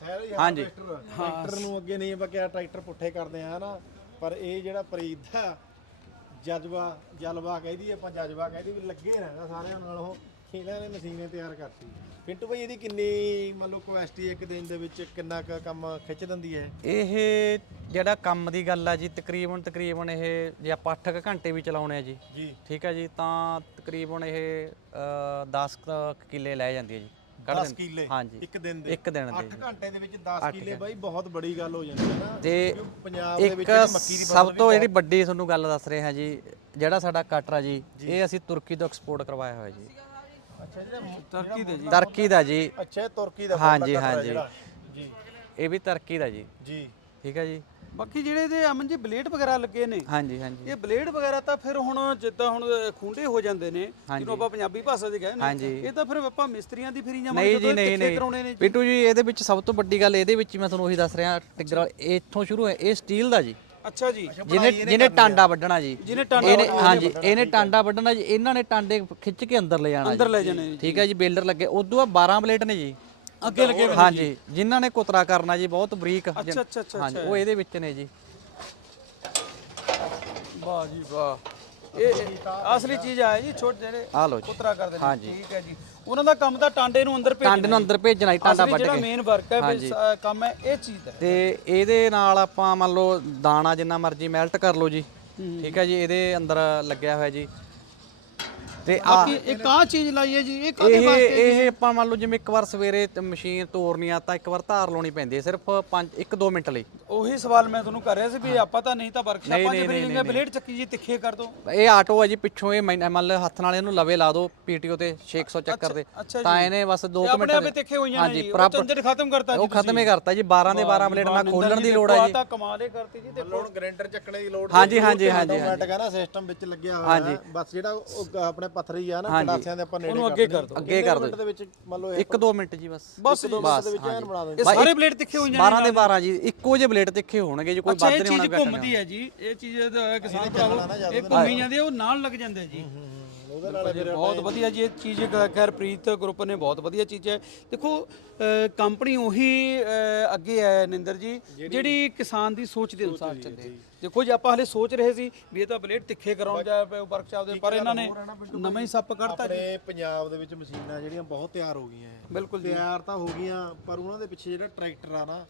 ਸਾਰੇ ਹਾਂਜੀ। ਟਰੈਕਟਰ ਨੂੰ ਅੱਗੇ ਨਹੀਂ ਆਪਾਂ ਕਿਹਾ ਟਰੈਕਟਰ ਪੁੱਠੇ ਕਰਦੇ ਆ ਹਨਾ। ਪਰ ਇਹ ਜਿਹੜਾ ਪ੍ਰੀਤ ਦਾ ਜਜ਼ਬਾ ਜਲਵਾ ਕਹਿੰਦੀ ਆਪਾਂ ਜਜ਼ਬਾ ਕਹਿੰਦੀ ਵੀ ਲੱਗੇ ਰਹਿਣਾ ਸਾਰਿਆਂ ਨਾਲ। ਉਹ ਇਹਨਾਂ ਨੇ ਮਸ਼ੀਨੇ ਤਿਆਰ ਕਰਤੀ। ਪਿੰਟੂ ਭਾਈ ਇਹਦੀ ਕਿੰਨੀ ਮੰਨ ਲਓ ਕੁਐਸਟੀ ਇੱਕ ਦਿਨ ਦੇ ਵਿੱਚ? ਕਿੰਨਾ ਕੁ ਕੰਮ ਖਿੱਚ ਦਿੰਦੀ ਹੈ? ਇਹ ਜਿਹੜਾ ਕੰਮ ਦੀ ਗੱਲ ਆ ਜੀ ਤਕਰੀਬਨ ਤਕਰੀਬਨ ਇਹ ਜੇ ਆਪਾਂ 8 ਕੁ ਘੰਟੇ ਵੀ ਚਲਾਉਣੇ ਆ ਜੀ। ਜੀ। ਠੀਕ ਹੈ ਜੀ ਤਾਂ ਤਕਰੀਬਨ ਇਹ 10 ਕਿੱਲੇ ਲੈ ਜਾਂਦੀ ਹੈ ਜੀ। ਕੱਢ 10 ਦਿੰਦੀ- ਕਿੱਲੇ? ਹਾਂਜੀ। ਇੱਕ ਦਿਨ ਦੇ? ਇੱਕ ਦਿਨ ਦੇ 8 ਘੰਟੇ ਦੇ ਵਿੱਚ 10 ਕਿੱਲੇ ਬਾਈ ਬਹੁਤ ਬੜੀ ਗੱਲ ਹੋ ਜਾਂਦੀ ਹੈ ਨਾ। ਤੇ ਕਿਉਂਕਿ ਪੰਜਾਬ ਦੇ ਵਿੱਚ ਇੱਕ ਜਿਹੜੀ ਮੱਕੀ ਦੀ ਸਭ ਤੋਂ ਜਿਹੜੀ ਵੱਡੀ ਤੁਹਾਨੂੰ ਗੱਲ ਦੱਸ ਰਹੇ ਹਾਂ ਜੀ ਜਿਹੜਾ ਸਾਡਾ ਕਟਰ ਆ ਜੀ। ਇਹ ਅਸੀਂ ਤੁਰਕੀ ਤੋਂ ਐਕਸਪੋਰਟ ਕਰਵਾਇਆ ਹੋਇਆ ਜੀ। ਅੱਛਾ ਜਿਹੜਾ ਤੁਰਕੀ ਦੇ ਜੀ। ਤੁਰਕੀ ਦਾ ਜੀ। ਅੱਛਾ ਇਹ ਤੁਰਕੀ ਦਾ ਹਾਂਜੀ, ਹਾਂਜੀ। ਜੀ ਇਹ ਵੀ ਤੁਰਕੀ ਦਾ ਜੀ। ਜੀ। ਠੀਕ ਹੈ ਜੀ। ਬਾਕੀ ਜਿਹੜੇ ਇਹਦੇ ਅਮਨ ਜੀ ਬਲੇਡ ਵਗੈਰਾ ਲੱਗੇ ਨੇ ਹਾਂਜੀ ਹਾਂਜੀ ਇਹ ਬਲੇਡ ਵਗੈਰਾ ਤਾਂ ਫਿਰ ਹੁਣ ਜਿੱਦਾਂ ਹੁਣ ਖੁੰਡੇ ਹੋ ਜਾਂਦੇ ਨੇ ਜਿਹਨੂੰ ਆਪਾਂ ਪੰਜਾਬੀ ਭਾਸ਼ਾ ਦੇ ਕਹਿੰਦੇ। ਨੇ ਇਹ ਤਾਂ ਫਿਰ ਆਪਾਂ ਮਿਸਤਰੀਆਂ ਦੀ ਫਿਰੀ ਨਹੀਂ ਜਾਵਾਂਗੇ ਜੀ ਨਹੀਂ ਨਹੀਂ। ਕਰਾਉਣੇ ਨੇ ਜੀ? ਬਿੱਟੂ ਜੀ ਇਹਦੇ ਵਿੱਚ ਸਭ ਤੋਂ ਵੱਡੀ ਗੱਲ ਇਹਦੇ ਵਿੱਚ ਹੀ ਮੈਂ ਤੁਹਾਨੂੰ ਉਹੀ ਦੱਸ ਰਿਹਾ ਟਿੱਗਰ ਵਾਲਾ ਇੱਥੋਂ ਸ਼ੁਰੂ ਹੈ ਇਹ ਸਟੀਲ ਦਾ ਜੀ। ਅੱਛਾ ਜੀ। ਜਿਹਨੇ ਜਿਹਨੇ ਟਾਂਡਾ ਵੱਢਣਾ ਜੀ। ਜਿਹਨੇ ਟਾਂਡਾ ਇਹਨੇ ਹਾਂਜੀ ਇਹਨੇ ਟਾਂਡਾ ਵੱਢਣਾ ਜੀ। ਇਹਨਾਂ ਨੇ ਟਾਂਡੇ ਖਿੱਚ ਕੇ ਅੰਦਰ ਲੈ ਜਾਣਾ ਅੰਦਰ ਜੀ। ਲੈ ਜਾਣੇ ਜੀ। ਠੀਕ ਹੈ ਜੀ ਬੇਲਰ ਲੱਗੇ। ਉਦੋਂ ਬਾਅਦ 12 ਬਲੇਡ ਨੇ ਜੀ। ਅੱਗੇ ਲੱਗੇ ਹਾਂਜੀ ਜਿਨ੍ਹਾਂ ਨੇ ਕੁਤਰਾ ਕਰਨਾ ਜੀ ਬਹੁਤ ਬਰੀਕ ਅੱਛਾ ਅੱਛਾ ਅੱਛਾ ਹਾਂਜੀ ਉਹ ਇਹਦੇ ਵਿੱਚ ਨੇ ਜੀ। ਵਾਹ ਜੀ ਵਾਹ। ਇਹ ਅਸਲੀ ਚੀਜ਼ ਆ ਜੀ ਛੋਟੇ ਜਿਹੜੇ ਪੁੱਤਰਾ ਕਰਦੇ ਨੇ। ਠੀਕ ਹੈ ਜੀ। ਉਹਨਾਂ ਦਾ ਕੰਮ ਤਾਂ ਟਾਂਡੇ ਨੂੰ ਅੰਦਰ ਭੇਜਣਾ ਟਾਂਡੇ ਨੂੰ ਅੰਦਰ ਭੇਜਣਾ ਜੀ ਟਾਂਡਾ ਵੱਢ ਜਿਹੜਾ ਕੇ। ਮੇਨ ਵਰਕ ਹੈ ਵੀ ਸ- ਕੰਮ ਹੈ ਇਹ ਚੀਜ਼ ਦਾ ਤੇ ਇਹਦੇ ਨਾਲ ਆਪਾਂ ਮੰਨ ਲਓ ਦਾਣਾ ਜਿੰਨਾ ਮਰਜ਼ੀ ਮੈਲਟ ਕਰ ਲਓ ਜੀ। ਠੀਕ ਹੈ ਜੀ ਇਹਦੇ ਅੰਦਰ ਲੱਗਿਆ ਹੋਇਆ ਜੀ। ਤੇ ਆ ਬਾਕੀ ਇੱਕ ਆ ਚੀਜ਼ ਲਾਈ ਹੈ ਜੀ ਇਹ ਕਾਹਦੇ ਇਹ ਵਾਸਤੇ ਇਹ ਆਪਾਂ ਮੰਨ ਲਓ ਜਿਵੇਂ ਇੱਕ ਵਾਰ ਸਵੇਰੇ ਤੇ ਮਸ਼ੀਨ ਤੋਰਨੀ ਆ ਤਾਂ ਇੱਕ ਵਾਰ ਧਾਰ ਲਾਉਣੀ ਪੈਂਦੀ ਹੈ ਸਿਰਫ 5 1-2 ਮਿੰਟ ਲਈ। ਉਹੀ ਸਵਾਲ ਮੈਂ ਤੁਹਾਨੂੰ ਕਰ ਰਿਹਾ ਸੀ ਵੀ ਆਪਾਂ ਤਾਂ ਨਹੀਂ ਤਾਂ ਵਰਕਸ਼ਾਪਾਂ 'ਚ ਫਿਰ ਬਲੇਡ ਚੱਕੀ ਜੀ ਤਿੱਖੇ ਕਰ ਦੋ। ਇਹ ਆਟੋ ਹੈ ਜੀ ਪਿੱਛੋਂ ਇਹ ਮੈਨ- ਮੰਨ ਲਓ ਹੱਥ ਨਾਲ ਇਹਨੂੰ ਲਵੇ ਲਾ ਦਿਓ ਪੀਟੀਓ ਤੇ 600 ਚੱਕਰ ਦੇ। ਅੱਛਾ ਤਾਂ ਇਹਨੇ ਬਸ 2 ਆਪਣੇ ਮਿੰਟ ਆਪੇ ਤਿੱਖੇ ਹੋਈਆਂ ਨੇ ਜੀ ਉਹ proper- ਝੰਜਟ ਖਤਮ ਕਰਤਾ ਜੀ ਉਹ ਖਤਮ ਹੀ ਕਰਤਾ ਜੀ 12 ਦੇ 12 ਬਲੇਡ ਨਾਲ ਖੋਲਣ ਦੀ ਲੋੜ ਹੈ ਆ ਜੀ। ਤਾਂ ਕਮਾਲ ਹੀ ਕਰਤੀ ਜੀ ਦੇਖੋ। ਹੁਣ ਗ੍ਰੈਂਡਰ ਚੱਕਣੇ ਦੀ ਲੋੜ ਹਾਂਜੀ ਹਾਂਜੀ ਹਾਂਜੀ ਆਟੋਮੈਟਿਕ ਹੈ ਨਾ ਸਿਸਟਮ ਵਿੱਚ ਲੱਗਿਆ ਹੋਇਆ ਹੈ। ਬਸ ਜਿਹੜਾ ਉਹ ਆਪਣੇ ਪੱਥਰੀ ਆ ਨਾ ਕੜਾਸਿਆਂ ਦੇ ਆਪਾਂ ਨੇੜੇ ਉਹਨੂੰ ਅੱਗੇ ਕਰ ਦੋ ਅੱਗੇ ਕਰ ਦਿਓ। ਦੇ ਵਿੱਚ ਮੰਨ ਲਓ 1-2 ਮਿੰਟ ਜੀ ਬਸ। ਬਸ ਦੋ ਬਸ। ਦੇ ਵਿੱਚ ਐਨ ਬਣਾ ਦਿੰਦੇ ਇਹ ਸਾਰੇ ਬਲੇਡ ਤਿੱਖੇ ਹੋਈਆਂ 12 ਦੇ 12 ਜੀ ਇੱਕੋ ਜਿਹੇ ਬਲੇਡ ਤਿੱਖੇ ਹੋਣਗੇ ਜੀ ਕੋਈ ਅੱਛਾ ਵੱਧ ਇਹ ਨਹੀਂ ਹੋਣਾ ਚੀਜ਼ ਘੱਟ ਨਹੀਂ ਘੁੰਮਦੀ ਹੈ ਜੀ ਇਹ ਚੀਜ਼ ਦਾ ਕਿਸਾਨ ਭਰਾਵੋ ਇਹ ਘੁੰਮੀ ਜਾਂਦੀ ਹੈ ਉਹ ਨਾਲ ਲੱਗ ਜਾਂਦੇ ਜੀ। ਉਹਦੇ ਨਾਲ ਜੀ, ਬਹੁਤ ਵਧੀਆ ਜੀ ਇਹ ਚੀਜ਼ ਖ- ਖੈਰ ਪ੍ਰੀਤ ਗਰੁੱਪ ਨੇ ਬਹੁਤ ਵਧੀਆ ਚੀਜ਼ ਹੈ। ਦੇਖੋ ਅ, ਕੰਪਨੀ ਉਹੀ ਅ, ਅੱਗੇ ਹੈ ਨਿੰਦਰ ਜੀ ਜਿਹੜੀ ਕਿਸਾਨ ਦੀ ਸੋਚ ਦੇ ਅਨੁਸਾਰ ਚੱਲੇ ਦੇਖੋ ਜੀ ਆਪਾਂ ਹਲੇ ਸੋਚ ਰਹੇ ਸੀ ਵੀ ਇਹ ਤਾਂ ਬਲੇਡ ਤਿੱਖੇ ਕਰਾਉਣ ਜਾ ਵਰਕਸ਼ਾਪ ਦੇ ਪਰ ਇਹਨਾਂ ਨੇ ਨਵਾਂ ਹੀ ਸੱਪ ਕੱਢਤਾ ਜੀ। ਆਪਣੇ ਪੰਜਾਬ ਦੇ ਵਿੱਚ ਮਸ਼ੀਨਾਂ ਜਿਹੜੀਆਂ ਬਹੁਤ ਤਿਆਰ ਹੋ ਗਈਆਂ ਹੈ। ਬਿਲਕੁਲ ਜੀ। ਤਿਆਰ ਤਾਂ ਹੋ ਗਈਆਂ ਪਰ ਉਹਨਾਂ ਦੇ ਪਿੱਛੇ ਜਿਹੜਾ ਟਰੈਕਟਰ ਆ ਨਾ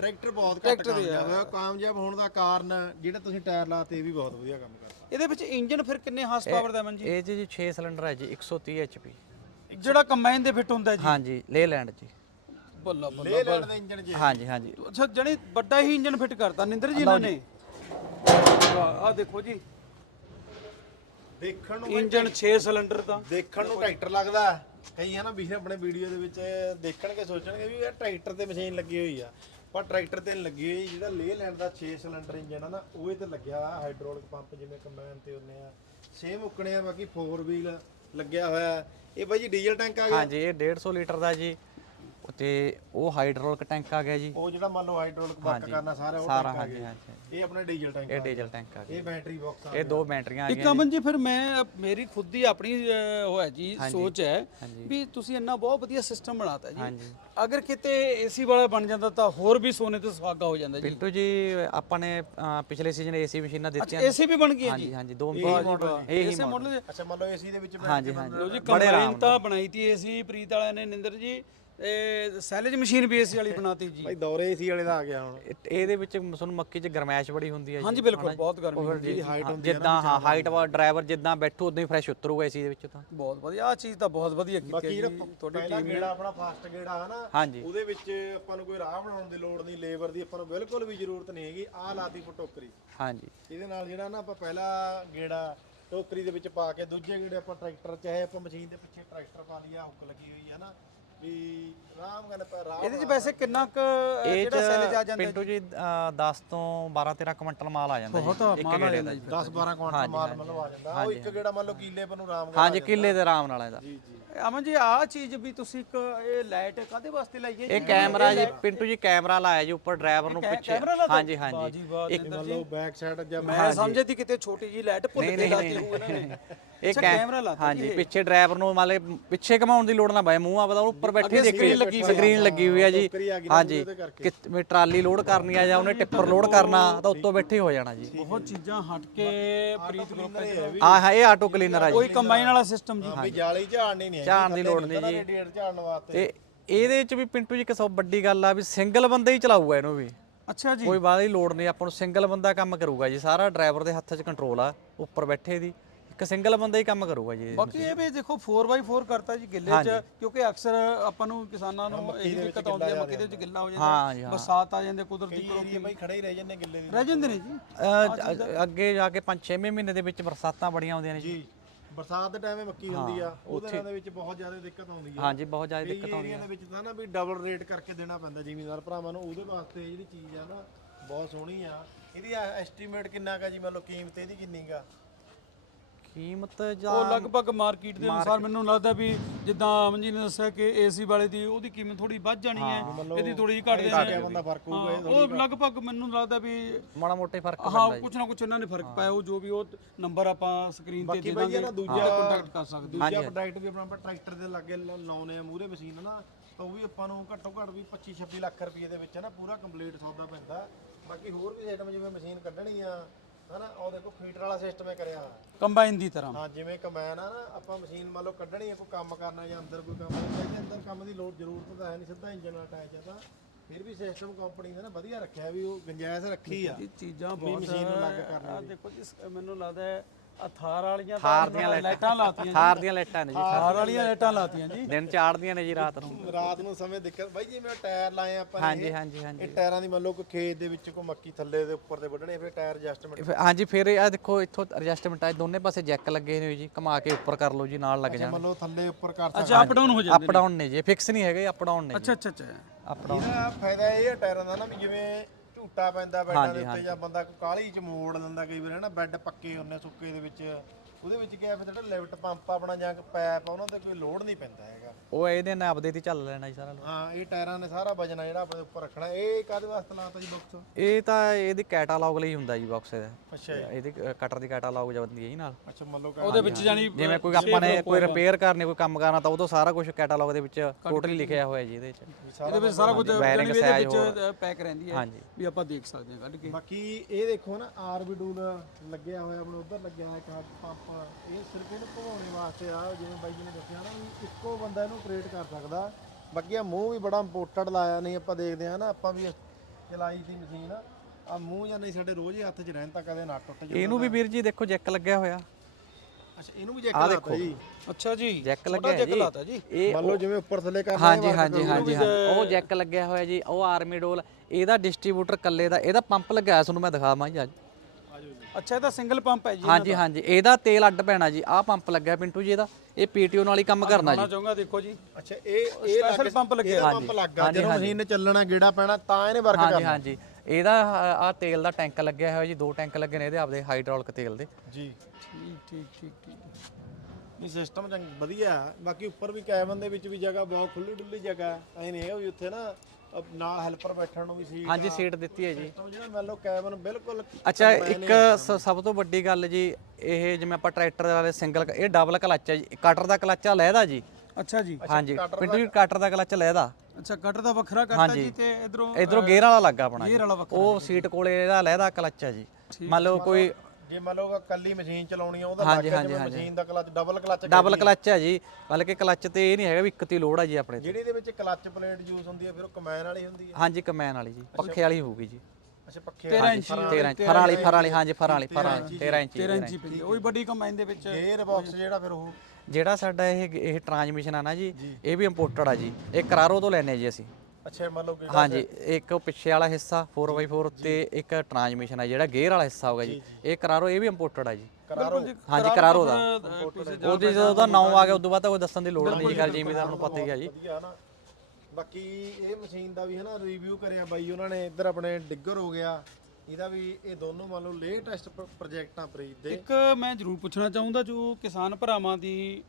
ਟਰੈਕਟਰ ਬਹੁਤ ਘੱਟ ਕਾਮਯਾਬ ਹੋਇਆ। ਕਾਮਯਾਬ ਹੋਣ ਦਾ ਕਾਰਨ ਜਿਹੜਾ ਤੁਸੀਂ ਟਾਇਰ ਲਾਤੇ ਇਹ ਵੀ ਬਹੁਤ ਵਧੀਆ ਕੰਮ ਕਰਦਾ। ਇਹਦੇ ਵਿੱਚ ਇੰਜਨ ਫਿਰ ਕਿੰਨੇ ਹਾਰਸ ਪਾਵਰ ਦਾ ਮਨ ਜੀ ਇਹ 'ਚ ਜੀ 6 ਸਿਲੰਡਰ ਹੈ ਜੀ 130 ਐਚਪੀ ਜਿਹੜਾ ਕੰਬਾਈਨ ਦੇ ਫਿੱਟ ਹੁੰਦਾ ਜੀ। ਹਾਂਜੀ ਲੇਲੈਂਡ ਜੀ। ਬੱਲਾ ਬੱਲਾ ਇਹ ਲੈਣ ਦਾ ਇੰਜਨ ਜੇ। ਹਾਂਜੀ ਹਾਂਜੀ। ਅੱਛਾ ਜਣੀ ਵੱਡਾ ਹੀ ਇੰਜਨ ਫਿੱਟ ਕਰਤਾ ਨਿੰਦਰ ਜੀ ਇਹਨਾਂ ਨੇ? ਵਾਹ ਆ ਦੇਖੋ ਜੀ। ਦੇਖਣ ਨੂੰ ਇੰਜਨ 6 ਸਿਲੰਡਰ ਦਾ। ਦੇਖਣ ਨੂੰ ਟਰੈਕਟਰ ਲੱਗਦਾ। ਕਈ ਹੈ ਨਾ ਵੀਰ ਆਪਣੇ ਵੀਡੀਓ ਦੇ ਵਿੱਚ ਦੇਖਣਗੇ ਸੋਚਣਗੇ ਵੀ ਇਹ ਟਰੈਕਟਰ ਤੇ ਮਸ਼ੀਨ ਲੱਗੀ ਹੋਈ ਆ। ਪਰ ਟਰੈਕਟਰ ਤੇ ਲੱਗੀ ਹੋਈ ਜਿਹੜਾ ਲੇ ਲੈਂਡ ਦਾ 6 ਸਿਲੰਡਰ ਇੰਜਨ ਆ ਨਾ ਉਹ ਇਹ ਤੇ ਲੱਗਿਆ ਹਾਈਡ੍ਰੋਲਿਕ ਪੰਪ ਜਿਵੇਂ ਕੰਬਾਈਨ ਤੇ ਹੁੰਦੇ ਆ। ਸੇਮ ਉਕਣੇ ਆ, ਬਾਕੀ 4 ਵੀਲ ਲੱਗਿਆ ਹੋਇਆ। ਇਹ ਬਾਈ ਜੀ ਡੀਜ਼ਲ ਟੈਂਕ ਆ ਗਿਆ? ਹਾਂਜੀ, ਇਹ 150 ਲੀਟਰ ਦਾ ਜੀ। ਤੇ ਉਹ ਹਾਈਡ੍ਰੋਲਿਕ ਟੈਂਕ ਆ ਗਿਆ ਜੀ। ਉਹ ਜਿਹੜਾ ਮੰਨ ਲਓ ਹਾਈਡ੍ਰੋਲਿਕ ਵਰਕ ਕਰਨਾ ਸਾਰਾ ਉਹ ਸਾਰਾ ਟੈਂਕ ਆ ਹਾਂਜੀ ਗਿਆ ਹਾਂਜੀ। ਇਹ ਆਪਣਾ ਡੀਜ਼ਲ ਟੈਂਕ ਇਹ ਡੀਜ਼ਲ ਟੈਂਕ ਆ ਗਿਆ। ਇਹ ਬੈਟਰੀ ਬਾਕਸ ਆ ਇਹ ਦੋ ਬੈਟਰੀਆਂ ਆ ਇੱਕ ਗਈਆਂ ਅਮਨ ਜੀ। ਫਿਰ ਮੈਂ ਮੇਰੀ ਖੁਦ ਦੀ ਆਪਣੀ ਅਹ, ਉਹ ਹੈ ਜੀ ਸੋਚ ਹੈ ਵੀ ਤੁਸੀਂ ਇੰਨਾ ਬਹੁਤ ਵਧੀਆ ਸਿਸਟਮ ਬਣਾਤਾ ਜੀ। ਹਾਂਜੀ। ਅਗਰ ਕਿਤੇ ਏਸੀ ਵਾਲਾ ਬਣ ਜਾਂਦਾ ਤਾਂ ਹੋਰ ਵੀ ਸੋਨੇ ਤੇ ਸੁਹਾਗਾ ਹੋ ਜਾਂਦਾ ਜੀ। ਬਿੱਟੂ ਜੀ ਆਪਾਂ ਨੇ ਪਿਛਲੇ ਸੀਜ਼ਨ ਏਸੀ ਮਸ਼ੀਨਾਂ ਦਿੱਤੀਆਂ ਏਸੀ ਵੀ ਬਣ ਗਈ ਹੈ ਜੀ? ਹਾਂਜੀ ਹਾਂਜੀ ਦੋ ਵਾਹ ਇਹੀ ਇਸੇ ਮਾਡਲ ਅੱਛਾ ਮੰਨ ਲਓ ਏਸੀ ਦੇ ਵਿੱਚ ਹਾਂਜੀ ਹਾਂਜੀ। ਲੋ ਜੀ ਕੰਬਾਈਨ ਤਾਂ ਬਣਾਈ ਤੀ ਏਸੀ ਪ੍ਰੀਤ ਵਾਲਿਆਂ ਨੇ ਨਿੰਦਰ ਜੀ। ਇਹ ਸੈਲੇਜ ਮਸ਼ੀਨ ਏਸੀ ਵਾਲੀ ਬਣਾਤੀ ਜੀ। ਬਾਈ ਦੌਰੇ ਏਸੀ ਵਾਲੇ ਦਾ ਆ ਗਿਆ ਹੁਣ। ਇਹ- ਇਹਦੇ ਵਿੱਚ ਤੁਹਾਨੂੰ ਮੱਕੀ 'ਚ ਗਰਮੈਸ਼ ਬੜੀ ਹੁੰਦੀ ਹੈ ਜੀ ਹਾਂਜੀ ਬਿਲਕੁਲ ਬਹੁਤ ਗਰਮੀ ਹੁੰਦੀ ਹੈ ਹਾਂ, ਜਿੱਦਾਂ ਹਾਂ ਹਾਈਟ ਵਾ ਡਰਾਈਵਰ ਜਿੱਦਾਂ ਬੈਠੂ ਉਦਾਂ ਹੀ ਫਰੈਸ਼ ਉਤਰੂਗਾ ਏਸੀ ਦੇ ਵਿੱਚ ਤਾਂ। ਬਹੁਤ ਵਧੀਆ ਆ ਚੀਜ਼ ਤਾਂ ਬਹੁਤ ਵਧੀਆ ਕੀਤੀ ਹੈ ਬਾਕੀ ਜੀ ਜਿਹੜਾ ਤੁਹਾਡੀ ਪਹਿਲਾ ਗੇੜਾ ਆਪਣਾ ਫਾਸਟ ਗੇੜਾ ਹਨਾ ਹਾਂਜੀ। ਉਹਦੇ ਵਿੱਚ ਆਪਾਂ ਨੂੰ ਕੋਈ ਰਾਹ ਬਣਾਉਣ ਦੀ ਲੋੜ ਨਹੀਂ ਲੇਬਰ ਦੀ ਆਪਾਂ ਨੂੰ ਬਿਲਕੁਲ ਵੀ ਜ਼ਰੂਰਤ ਨਹੀਂ ਹੈਗੀ ਆਹ ਲਾਤੀ ਫਟੋਕਰੀ ਹਾਂਜੀ। ਇਹਦੇ ਨਾਲ ਜਿਹੜਾ ਨਾ ਆਪਾਂ ਪਹਿਲਾ ਗੇੜਾ ਟੋਕਰੀ ਦੇ ਵਿੱਚ ਪਾ ਕੇ ਦੂਜੇ ਗੇੜੇ ਆਪਾਂ ਟਰੈਕਟਰ ਚਾਹੇ ਆਪਾਂ ਮਸ਼ੀਨ ਦੇ ਪਿੱਛੇ ਟਰੈਕਟਰ ਪਾ ਲਈਆ ਹੁੱਕ ਲੱਗੀ ਹੋਈ ਹੈ ਨਾ ਵੀ ਆਰਾਮ ਨਾਲ ਆਪਾਂ ਰਾਹ ਇਹਦੇ 'ਚ ਵੈਸੇ ਕਿੰਨਾ ਕੁ ਅਹ, ਇਹ ਜਿਹੜਾ ਸੈਲੇਜ ਆ ਚ ਜਾਂਦਾ ਪਿੰਟੂ ਜੀ? 10 ਤੋਂ 12 13 ਕੁਇੰਟਲ ਮਾਲ ਆ ਜਾਂਦਾ ਬਹੁਤ ਮਾਲ ਆ ਜਾਂਦਾ ਜੀ। 10 12 ਕੁਆਂਟਲ ਮਾਲ ਮਤਲਬ ਆ ਜਾਂਦਾ। ਉਹ ਇੱਕ ਗੇੜਾ ਮੰਨ ਲਓ ਕੀਲੇ ਪਰ ਨੂੰ ਆਰਾਮ ਨਾਲ ਹਾਂਜੀ ਕਿੱਲੇ ਦੇ ਆਰਾਮ ਨਾਲ ਇਹਦਾ ਅਮਨ ਜੀ ਆਹ ਚੀਜ਼ ਵੀ ਤੁਸੀਂ ਇੱਕ ਇਹ ਲਾਈਟ ਕਾਦੇ ਵਾਸਤੇ ਲਾਈਏ ਇਹ ਕੈਮਰਾ ਜੀ ਪਿੰਟੂ ਜੀ ਕੈਮਰਾ ਲਾਇਆ ਜੀ ਉੱਪਰ ਡਰਾਈਵਰ ਨੂੰ ਪਿੱਛੇ। ਕੈਮਰਾ ਲਾ ਦਿਓ? ਹਾਂਜੀ। ਵਾਹ ਹਾਂਜੀ ਜੀ ਵਾਹ ਮੰਨ ਲਓ ਬੈਕ ਸਾਈਡ ਜਾਂ ਮੈਂ ਸਮਝਦੀ ਕਿਤੇ ਛੋਟੀ ਜੀ ਲਾਈਟ ਭੁੱਲ ਕੇ ਲਾਤੀ ਹੋਊ ਇਹਨਾਂ ਨੇ। ਇਹ ਅੱਛਾ, ਕੈ- ਲਾਤਾ ਹਾਂਜੀ ਪਿੱਛੇ ਡਰਾਈਵਰ ਨੂੰ ਮੰਨ ਲਓ ਪਿੱਛੇ ਘਮਾਉਣ ਦੀ ਲੋੜ ਨਾ ਪਏ ਮੂੰਹ ਆਪਦਾ ਉਹ ਉੱਪਰ ਬੈਠੀ ਦੇਖੀ। ਸਕਰੀਨ ਲੱਗੀ ਹੋਈ ਹੈ ਜੀ। ਹਾਂਜੀ। ਕਿ ਮੈਂ ਟਰਾਲੀ ਲੋਡ ਕਰਨੀ ਆ ਜਾਂ ਉਹਨੇ ਟਿੱਪਰ ਲੋਡ ਕਰਨਾ ਤਾਂ ਉੱਤੋਂ ਬੈਠੇ ਹੋ ਜਾਣਾ ਜੀ। ਬਹੁਤ ਚੀਜ਼ਾਂ ਹਟ ਕੇ ਪ੍ਰੀਤ ਗਰੁੱਪ ਹੈ ਆ ਹਾਂ ਇਹ ਆਟੋ ਕਲੀਨਰ ਆ ਜੀ। ਕੋਈ ਕੰਬਾਈਨ ਵਾਲਾ ਸਿਸਟਮ ਜੀ। ਵੀ ਜਾਲੀ ਝਾੜਨੀ ਨਹੀਂ ਝਾੜਨ ਦੀ ਲੋੜ ਨਹੀਂ ਜੀ। ਰੇਡੀਏਟਰ ਝਾੜਨ ਵਾਸਤੇ। ਤੇ ਇਹਦੇ ਚ ਵੀ ਪਿੰਟੂ ਜੀ ਇੱਕ ਸਭ ਵੱਡੀ ਗੱਲ ਆ ਵੀ ਸਿੰਗਲ ਬੰਦਾ ਹੀ ਚਲਾਊਗਾ ਇਹਨੂੰ ਵੀ। ਅੱਛਾ ਜੀ। ਕੋਈ ਬਾਹਲੀ ਲੋੜ ਨਹੀਂ ਆਪਾਂ ਨੂੰ ਸਿੰਗਲ ਬੰਦਾ ਕੰਮ ਕਰੂਗਾ ਜੀ। ਸਾਰਾ ਡਰਾਈਵਰ ਦੇ ਹੱਥ 'ਚ ਕੰਟਰੋਲ ਆ ਉੱਪਰ ਬੈਠੇ ਦੀ। ਇੱਕ ਸਿੰਗਲ ਬੰਦਾ ਹੀ ਕੰਮ ਕਰੂਗਾ ਜੀ। ਬਾਕੀ ਇਹ ਵੀ ਦੇਖੋ 4x4 ਕਰਤਾ ਜੀ ਗਿੱਲੇ 'ਚ ਕਿਉਂਕਿ ਅਕਸਰ ਆਪਾਂ ਨੂੰ ਕਿਸਾਨਾਂ ਨੂੰ ਇਹ ਦਿੱਕਤ ਆਉਂਦੀ ਹੈ ਮੱਕੀ ਦੇ ਵਿੱਚ ਗਿੱਲਾ ਹੋ ਜਾਂਦਾ। ਹਾਂ। ਬਰਸਾਤ ਆ ਜਾਂਦੇ ਕੁਦਰਤੀ ਏਰੀਏ ਬਾਈ ਖੜੇ ਹੀ ਰਹਿ ਜੰਨੇ ਗਿੱਲੇ ਦੇ ਰਹਿ ਜਾਂਦੇ ਨੇ ਜੀ। ਅੱਗੇ ਜਾ ਕੇ 5-6ਵੇਂ ਮਹੀਨੇ ਦੇ ਵਿੱਚ ਬਰਸਾਤਾਂ ਬੜੀਆਂ ਆਉਂਦੀਆਂ ਨੇ ਜੀ। ਜੀ ਬਰਸਾਤ ਦੇ ਟਾਈਮ ਮੱਕੀ ਹੁੰਦੀ ਆ। ਉਹਦੇ ਨਾਲ ਦੇ ਵਿੱਚ ਬਹੁਤ ਜ਼ਿਆਦਾ ਦਿੱਕਤ ਆਉਂਦੀ ਆ। ਹਾਂਜੀ ਬਹੁਤ ਜ਼ਿਆਦਾ ਦਿੱਕਤ ਏਰੀਆ ਦੇ ਵਿੱਚ ਤਾਂ ਨਾ ਵੀ ਡਬਲ ਰੇਟ ਕਰਕੇ ਦੇਣਾ ਪੈਂਦਾ ਜ਼ਿਮੀਂਦਾਰ ਭਰਾਵਾਂ ਨੂੰ। ਉਹਦੇ ਵਾਸਤੇ ਜਿਹੜੀ ਚੀਜ਼ ਆ ਨਾ ਬਹੁਤ ਸੋਹਣੀ ਆ। ਇਹਦੀ ਐਸਟੀਮੇਟ ਕਿੰਨਾ ਕਾ ਜੀ? ਮੰਨ ਲਓ ਕੀਮਤ ਇਹਦੀ ਕਿੰਨੀ ਗਾ ਕੀਮਤ ਉਹ ਜਾਂ ਲਗਭਗ ਮਾਰਕੀਟ ਦੇ ਅਨੁਸਾਰ ਮੈਨੂੰ ਲੱਗਦਾ ਵੀ ਜਿੱਦਾਂ ਅਮਨ ਜੀ ਨੇ ਦੱਸਿਆ ਕਿ ਏਸੀ ਵਾਲੇ ਦੀ ਉਹਦੀ ਕੀਮਤ ਥੋੜੀ ਵੱਧ ਜਾਣੀ ਹੈ ਇਹਦੀ ਥੋੜੀ ਜਿਹੀ ਘਟ ਜਾਣੀ ਬੰਦਾ ਫ਼ਰਕ ਹੋਊਗਾ ਹੈ ਉਹ ਲਗਭਗ ਮੈਨੂੰ ਲੱਗਦਾ ਵੀ ਮਾੜਾ ਮੋਟਾ ਫ਼ਰਕ ਹਾਂ ਕੁਛ ਨਾ ਕੁਛ ਇਹਨਾਂ ਨੇ ਫ਼ਰਕ ਪਾਇਆ ਉਹ ਜੋ ਵੀ ਉਹ ਨੰਬਰ ਆਪਾਂ ਸਕਰੀਨ ਤੇ ਦੇ ਦਾਂਗੇ ਨਾ ਦੂਜਾ ਕੰਟੈਕਟ ਕਰ ਸਕਦੇ ਦੂਜਾ ਪ੍ਰੋਡਕਟ ਵੀ ਆਪਣਾ ਆਪਾਂ ਟਰੈਕਟਰ ਦੇ ਲਾਗੇ ਲਾਉਨੇ ਆ ਮੂਰੇ ਮਸ਼ੀਨ ਨਾ ਤਾਂ ਉਹ ਵੀ ਆਪਾਂ ਨੂੰ ਘੱਟੋ ਘੱਟ ਵੀ 25 26 ਲੱਖ ਰੁਪਏ ਦੇ ਵਿੱਚ ਨਾ ਪੂਰਾ ਕੰਪਲੀਟ ਸੌਦਾ ਪੈਂਦਾ। ਬਾਕੀ ਹੋਰ ਵੀ ਸਿਸਟਮ ਜਿਵੇਂ ਮਸ਼ੀਨ ਕੱਢਣੀ ਆ ਹਨਾ ਉਹ ਦੇਖੋ ਫੀਟਰ ਵਾਲਾ ਸਿਸਟਮ ਹੈ ਕਰਿਆ ਹੋਇਆ। ਕੰਬਾਈਨ ਦੀ ਤਰ੍ਹਾਂ। ਹਾਂ ਜਿਵੇਂ ਕੰਬਾਈਨ ਆ ਨਾ ਆਪਾਂ ਮਸ਼ੀਨ ਮੰਨ ਲਓ ਕੱਢਣੀ ਹੈ ਕੋਈ ਕੰਮ ਕਰਨਾ ਜਾਂ ਅੰਦਰ ਕੋਈ ਕੰਮ ਕਰਨਾ ਜੇ ਅੰਦਰ ਕੰਮ ਦੀ ਲੋੜ ਜ਼ਰੂਰਤ ਤਾਂ ਹੈ ਨਹੀਂ ਸਿੱਧਾ ਇੰਜਨ ਨਾਲ ਅਟੈਚ ਆ ਤਾਂ। ਫਿਰ ਵੀ ਸਿਸਟਮ ਕੰਪਨੀ ਨੇ ਨਾ ਵਧੀਆ ਰੱਖਿਆ ਵੀ ਉਹ ਗੁੰਜਾਇਸ਼ ਰੱਖੀ ਆ। ਇਹ ਚੀਜ਼ਾਂ ਬਹੁਤ ਮਸ਼ੀਨ ਨੂੰ ਲੱਗ ਕਰਨੀ ਆ ਦੇਖੋ ਜੀ ਸ- ਮੈਨੂੰ ਲੱਗਦਾ ਹੈ ਆ ਥਾਰ ਵਾਲੀਆਂ ਥਾਰ ਤਾਂ ਦੀਆਂ ਲਾਈਟਾਂ ਲਾਤੀਆਂ ਥਾਰ ਦੀਆਂ ਲਾਈਟਾਂ ਨੇ ਜੀ ਥਾਰ ਵਾਲੀਆਂ ਲਾਈਟਾਂ ਲਾਤੀਆਂ ਜੀ। ਦਿਨ ਚਾੜਦੀਆਂ ਨੇ ਜੀ ਰਾਤ ਨੂੰ। ਰਾਤ ਨੂੰ ਸਮੇਂ ਦਿੱਕਤ। ਬਾਈ ਜਿਵੇਂ ਟਾਇਰ ਲਾਏ ਆਪਾਂ ਨੇ। ਹਾਂਜੀ ਹਾਂਜੀ ਹਾਂਜੀ। ਇਹ ਟਾਇਰਾਂ ਦੀ ਮੰਨ ਲਓ ਕੋਈ ਖੇਤ ਦੇ ਵਿੱਚ ਕੋਈ ਮੱਕੀ ਥੱਲੇ ਦੇ ਉੱਪਰ ਤੇ ਵੱਢਣੇ ਫਿਰ ਟਾਇਰ ਐਡਜਸਟਮੈਂਟ ਹਾਂਜੀ ਫਿਰ ਇਹ ਆ ਦੇਖੋ ਇੱਥੋਂ ਐਡਜਸਟਮੈਂਟ ਆ ਦੋਨੇ ਪਾਸੇ ਜੈਕ ਲੱਗੇ ਨੇ ਜੀ। ਘੁਮਾ ਕੇ ਉੱਪਰ ਕਰ ਲਓ ਜੀ ਨਾਲ ਲੱਗ ਜਾਣ। ਮੰਨ ਲਓ ਥੱਲੇ ਉੱਪਰ ਕਰ ਸਕਦੇ। ਅੱਛਾ ਅਪ ਡਾਊਨ ਹੋ ਜਾਂਦੇ ਅਪ ਡਾਊਨ ਨੇ ਜੀ ਫਿਕਸ ਨਹੀਂ ਹੈਗੇ ਅਪ ਡਾਊਨ ਨੇ ਅੱਛਾ ਅੱਛਾ ਅੱਛਾ। ਅਪ ਡਾਊਨ ਇਹਦਾ ਫਾਇਦਾ ਇਹ ਹੈ ਟਾਇਰਾਂ ਦਾ ਨਾ ਵੀ ਜਿਵੇਂ ਝੂਟਾ ਪੈਂਦਾ ਬੈਡਾਂ ਦੇ ਉੱਤੇ ਜਾਂ ਬੰਦਾ ਕੋਈ ਕਾਲੀ ਚ ਮੋੜ ਲੈਂਦਾ ਕਈ ਵਾਰ ਹੈ ਨਾ ਬੈੱਡ ਪੱਕੇ ਹੁੰਨੇ ਸੁੱਕੇ ਦੇ ਵਿੱਚ। ਉਹਦੇ ਵਿੱਚ ਕੀ ਫਿਰ ਜਿਹੜਾ ਲਿਫਟ ਪੰਪ ਆਪਣਾ ਜਾਂ ਪੈਪ ਉਹਨਾਂ ਤੇ ਕੋਈ ਲੋਡ ਨਹੀਂ ਪੈਂਦਾ ਹੈਗਾ। ਉਹ ਇਹਦੇ ਨਾਲ ਆਪਦੇ ਤੇ ਚੱਲ ਲੈਣਾ ਜੀ ਸਾਰਾ ਲੋਡ। ਹਾਂ ਇਹ ਟਾਇਰਾਂ ਨੇ ਸਾਰਾ ਵਜਨ ਆ ਜਿਹੜਾ ਆਪਣੇ ਉੱਪਰ ਰੱਖਣਾ। ਇਹ ਕਾਹਦੇ ਵਾਸਤੇ ਲਾਤਾ ਜੀ ਬਾਕਸ ਇਹ ਤਾਂ ਇਹਦੀ ਕੈਟਾਲੌਗ ਲਈ ਹੁੰਦਾ ਜੀ ਬਾਕਸ ਇਹਦਾ। ਅੱਛਾ ਜੀ। ਇਹਦੀ ਕਟਰ ਦੀ ਕੈਟਾਲੌਗ ਜਾਂਦੀ ਹੈ ਜੀ ਨਾਲ। ਅੱਛਾ ਮੰਨ ਲਓ ਉਹਦੇ ਵਿੱਚ ਜਾਨੀ ਜਿਵੇਂ ਕੋਈ ਆਪਾਂ ਨੇ ਕੋਈ ਰਿਪੇਅਰ ਕਰਨੀ ਕੋਈ ਕੰਮ ਕਰਨਾ ਤਾਂ ਉਦੋਂ ਸਾਰਾ ਕੁਝ ਕੈਟਾਲੌਗ ਦੇ ਵਿੱਚ ਟੋਟਲੀ ਲਿਖਿਆ ਹੋਇਆ ਜੀ ਇਹਦੇ ਵਿੱਚ। ਇਹਦੇ ਵਿੱਚ ਸਾਰਾ ਕੁਝ ਜਾਨੀ ਇਹਦੇ ਵਿੱਚ ਪੈਕ ਰਹਿੰਦੀ ਹੈ ਹਾਂਜੀ। ਵੀ ਆਪਾਂ ਦੇਖ ਸਕਦੇ ਹਾਂ ਕੱਢ ਕੇ। ਬਾਕੀ ਇਹ ਦੇਖੋ ਨਾ ਆਰਬੀ ਡੂਲ ਲੱਗਿਆ ਹੋਇਆ ਆਪਣੇ ਉਧਰ ਲੱਗਿਆ ਹੋਇਆ ਇੱਕ ਪੰਪ ਇਹ ਸਿਰਫ ਇਹਨੂੰ ਘੁਮਾਉਣੇ ਵਾਸਤੇ ਆ ਜਿਵੇਂ ਬਾਈ ਜੀ ਨੇ ਦੱਸਿਆ ਨਾ ਵੀ ਇੱਕੋ ਬੰਦਾ ਇਹਨੂੰ ਆਪਰੇਟ ਕਰ ਸਕਦਾ। ਬਾਕੀ ਆ ਮੂੰਹ ਵੀ ਬੜਾ ਇੰਪੋਰਟਡ ਲਾਇਆ ਨਹੀਂ ਆਪਾਂ ਦੇਖਦੇ ਆ ਨਾ ਆਪਾਂ ਵੀ ਚਲਾਈ ਦੀ ਮਸ਼ੀਨ ਆ ਮੂੰਹ ਜਾਂ ਨਹੀਂ ਸਾਡੇ ਰੋਜ਼ ਹੀ ਹੱਥ 'ਚ ਰਹਿਣ ਤਾਂ ਕਦੇ ਨਾ ਟੁੱਟ ਜਾਵੇ ਇਹਨੂੰ ਵੀ ਵੀਰ ਜੀ ਦੇਖੋ ਜੈਕ ਲੱਗਿਆ ਹੋਇਆ। ਅੱਛਾ ਇਹਨੂੰ ਵੀ ਚੈੱਕ ਲਾਤਾ ਜੀ? ਅੱਛਾ ਜੀ ਜੈਕ ਲੱਗਿਆ ਜੈਕ ਜੀ। ਲਾਤਾ ਜੀ? ਮੰਨ ਲਓ ਜਿਵੇਂ ਉੱਪਰ ਥੱਲੇ ਕਰਨਾ ਹਾਂਜੀ ਹਾਂਜੀ ਹਾਂਜੀ ਉਹ ਜੈਕ ਲੱਗਿਆ ਹੋਇਆ ਜੀ ਉਹ ਆਰਮੀ ਡੋਲ ਇਹਦਾ ਡਿਸਟ੍ਰੀਬਿਊਟਰ ਕੱਲੇ ਦਾ ਇਹਦਾ ਪੰਪ ਲੱਗਿਆ ਹੋਇਆ ਤੁਹਾਨੂੰ ਮੈਂ ਦਿਖਾਵਾਂ ਜੀ ਅੱਜ। ਅੱਛਾ ਇਹ ਤਾਂ ਸਿੰਗਲ ਪੰਪ ਹੈ ਜੀ ਹਾਂਜੀ ਹਾਂਜੀ। ਇਹਦਾ ਤੇਲ ਅੱਡ ਪੈਣਾ ਜੀ। ਆਹ ਪੰਪ ਲੱਗਿਆ ਪਿੰਟੂ ਜੀ ਇਹਦਾ। ਇਹ ਪੀਟੀਓ ਨਾਲ ਹੀ ਕੰਮ ਕਰਨਾ ਜੀ। ਮੈਂ ਚਾਹੂੰਗਾ ਦੇਖੋ ਜੀ। ਅੱਛਾ ਇਹ ਇਹ ਸਪੈਸ਼ਲ ਪੰਪ ਲੱਗਿਆ। ਪੰਪ ਲੱਗਾ ਜਦੋਂ ਮਸ਼ੀਨ ਨੇ ਚੱਲਣਾ ਗੇੜਾ ਪੈਣਾ ਤਾਂ ਇਹਨੇ ਵਰਕ ਹਾਂਜੀ ਕਰਨਾ। ਹਾਂਜੀ। ਇਹਦਾ ਆ ਤੇਲ ਦਾ ਟੈਂਕ ਲੱਗਿਆ ਹੋਇਆ ਜੀ। ਦੋ ਟੈਂਕ ਲੱਗੇ ਨੇ ਇਹਦੇ ਆਪਦੇ ਹਾਈਡ੍ਰੋਲਿਕ ਤੇਲ ਦੇ। ਜੀ। ਠੀਕ ਠੀਕ ਠੀਕ ਠੀਕ। ਇਹ ਸਿਸਟਮ ਚੰਗ ਵਧੀਆ। ਹੈ। ਬਾਕੀ ਉੱਪਰ ਵੀ ਕੈਬਨ ਦੇ ਵਿੱਚ ਵੀ ਜਗ੍ਹਾ ਬਹੁਤ ਖੁੱਲੀ ਡੁੱਲੀ ਜਗ੍ਹਾ। ਐ ਨਹੀਂ ਹੈ ਵੀ ਉੱਥੇ ਨਾ ਨਾਲ ਹੈਲਪਰ ਬੈਠਣ ਨੂੰ ਵੀ ਸੀਟ ਹਾਂਜੀ ਸੀਟ ਦਿੱਤੀ ਹੈ ਜੀ। ਜਿਹੜਾ ਮੰਨ ਲਓ ਕੈਬਨ ਬਿਲਕੁਲ ਅੱਛਾ ਇੱਕ ਸ- ਸਭ ਤੋਂ ਵੱਡੀ ਗੱਲ ਜੀ ਇਹ ਜਿਵੇਂ ਆਪਾਂ ਟਰੈਕਟਰ ਵਾਲੇ ਸਿੰਗਲ ਇਹ ਡਬਲ ਕਲੱਚ ਹੈ ਜੀ। ਕਟਰ ਦਾ ਕਲੱਚ ਆ ਲਹਿਦਾ ਜੀ। ਅੱਛਾ ਜੀ। ਹਾਂਜੀ ਪਿੰਟੂ ਜੀ ਕਟਰ ਦਾ ਕਲੱਚ ਲਹਿਦਾ ਅੱਛਾ ਕਟਰ ਦਾ ਵੱਖਰਾ ਕਰਤਾ ਜੀ ਤੇ ਇਧਰੋਂ ਇਧਰੋਂ ਗੇਅਰ ਵਾਲਾ ਲੱਗਾ ਆਪਣਾ ਜੀ। ਗੇਅਰ ਵਾਲਾ ਵੱਖਰਾ ਉਹ ਸੀਟ ਕੋਲੇ ਇਹਦਾ ਲਹਿਦਾ ਕਲੱਚ ਹੈ ਜੀ। ਮੰਨ ਲਓ ਕੋਈ ਜੇ ਮੰਨ ਲਓ ਕੱਲੀ ਮਸ਼ੀਨ ਚਲਾਉਣੀ ਆ ਉਹਦਾ ਹਾਂਜੀ, ਹਾਂਜੀ, ਜਿਵੇਂ ਮਸ਼ੀਨ ਦਾ clutch double clutch double clutch ਹੈ ਜੀ। ਬਲਕਿ ਕਲੱਚ ਤੇ ਇਹ ਨਹੀਂ ਹੈਗਾ ਵੀ ਇੱਕ ਤੀ ਲੋਡ ਹੈ ਜੀ ਆਪਣੇ ਤੇ। ਜਿਹੜੀ ਦੇ ਵਿੱਚ ਕਲਚ ਪਲੇਟ ਯੂਜ਼ ਹੁੰਦੀ ਹੈ ਫਿਰ ਉਹ ਕਮੈਨ ਵਾਲੀ ਹੁੰਦੀ ਹੈ ਹਾਂਜੀ ਕਮੈਨ ਵਾਲੀ ਜੀ। ਪੱਖੇ ਵਾਲੀ ਹੋਊਗੀ ਜੀ। ਅੱਛਾ ਪੱਖੇ 13 ਇੰਚੀ। 13 ਇੰਚ ਫਰਾਂ ਵਾਲੀ ਫਰਾਂ ਵਾਲੀ ਹਾਂਜੀ ਫਰਾਂ ਵਾਲੀ ਫਰਾਂ ਵਾਲੀ। 13 ਇੰਚ 13 ਇੰਚੀ ਪੈਂਦੀ ਉਹ ਵੀ ਵੱਡੀ ਕੰਬਾਈਨ ਦੇ ਵਿੱਚ ਗੇਅਰ ਬਾਕਸ ਜਿਹੜਾ ਫਿਰ ਉਹ ਜਿਹੜਾ ਸਾਡਾ ਇਹ ਇਹ ਟਰਾਂਸਮਿਸ਼ਨ ਆ ਨਾ ਜੀ ਇਹ ਵੀ ਇੰਪੋਰਟਡ ਆ ਜੀ। ਇਹ ਕਰਾਰੋ ਤੋਂ ਲੈਨੇ ਜੀ ਅਸੀਂ। ਅੱਛਾ ਕਿ ਹਾਂਜੀ ਇੱਕ ਪਿੱਛੇ ਵਾਲਾ ਹਿੱਸਾ 4x4 ਤੇ ਇੱਕ ਟਰਾਂਸਮਿਸ਼ਨ ਆ ਜਿਹੜਾ ਗੇਅਰ ਵਾਲਾ ਹਿੱਸਾ ਹੋਗਾ ਜੀ। ਇਹ ਕਰਾਰੋ ਇਹ ਵੀ ਇੰਪੋਰਟਡ ਆ ਜੀ। ਹਾਂਜੀ ਕਰਾਰੋ ਦਾ। ਉਹਦੇ ਜਦੋਂ ਦਾ ਨਾਮ ਆ ਗਿਆ ਉਦੋਂ ਬਾਅਦ ਤਾਂ ਕੋਈ ਦੱਸਣ ਦੀ ਲੋੜ ਨਹੀਂ ਜੀ ਗੱਲ ਜ਼ਿਮੀਦਾਰ ਨੂੰ ਪਤਾ ਹੀ ਆ ਜੀ। ਬਾਕੀ ਇਹ ਮਸ਼ੀਨ ਦਾ ਵੀ ਹੈ ਨਾ ਰਿਵਿਊ ਕਰਿਆ ਬਾਈ ਉਹਨਾਂ ਨੇ ਇੱਧਰ ਆਪਣੇ ਡਿੱਗਰ ਹੋ ਗਿਆ। ਇਹਦਾ ਵੀ ਇਹ ਦੋਨੋਂ ਮੰਨ ਲਓ ਲੇਟੈਸਟ ਪ੍ਰੋਜੈਕਟਾਂ ਪ੍ਰੀਤ ਦੇ। ਇੱਕ ਮੈਂ ਜ਼ਰੂਰ ਪੁੱਛਣਾ ਚਾਹੁੰਦਾ ਜੋ ਕਿਸਾਨ ਭਰਾਵਾਂ ਦੀ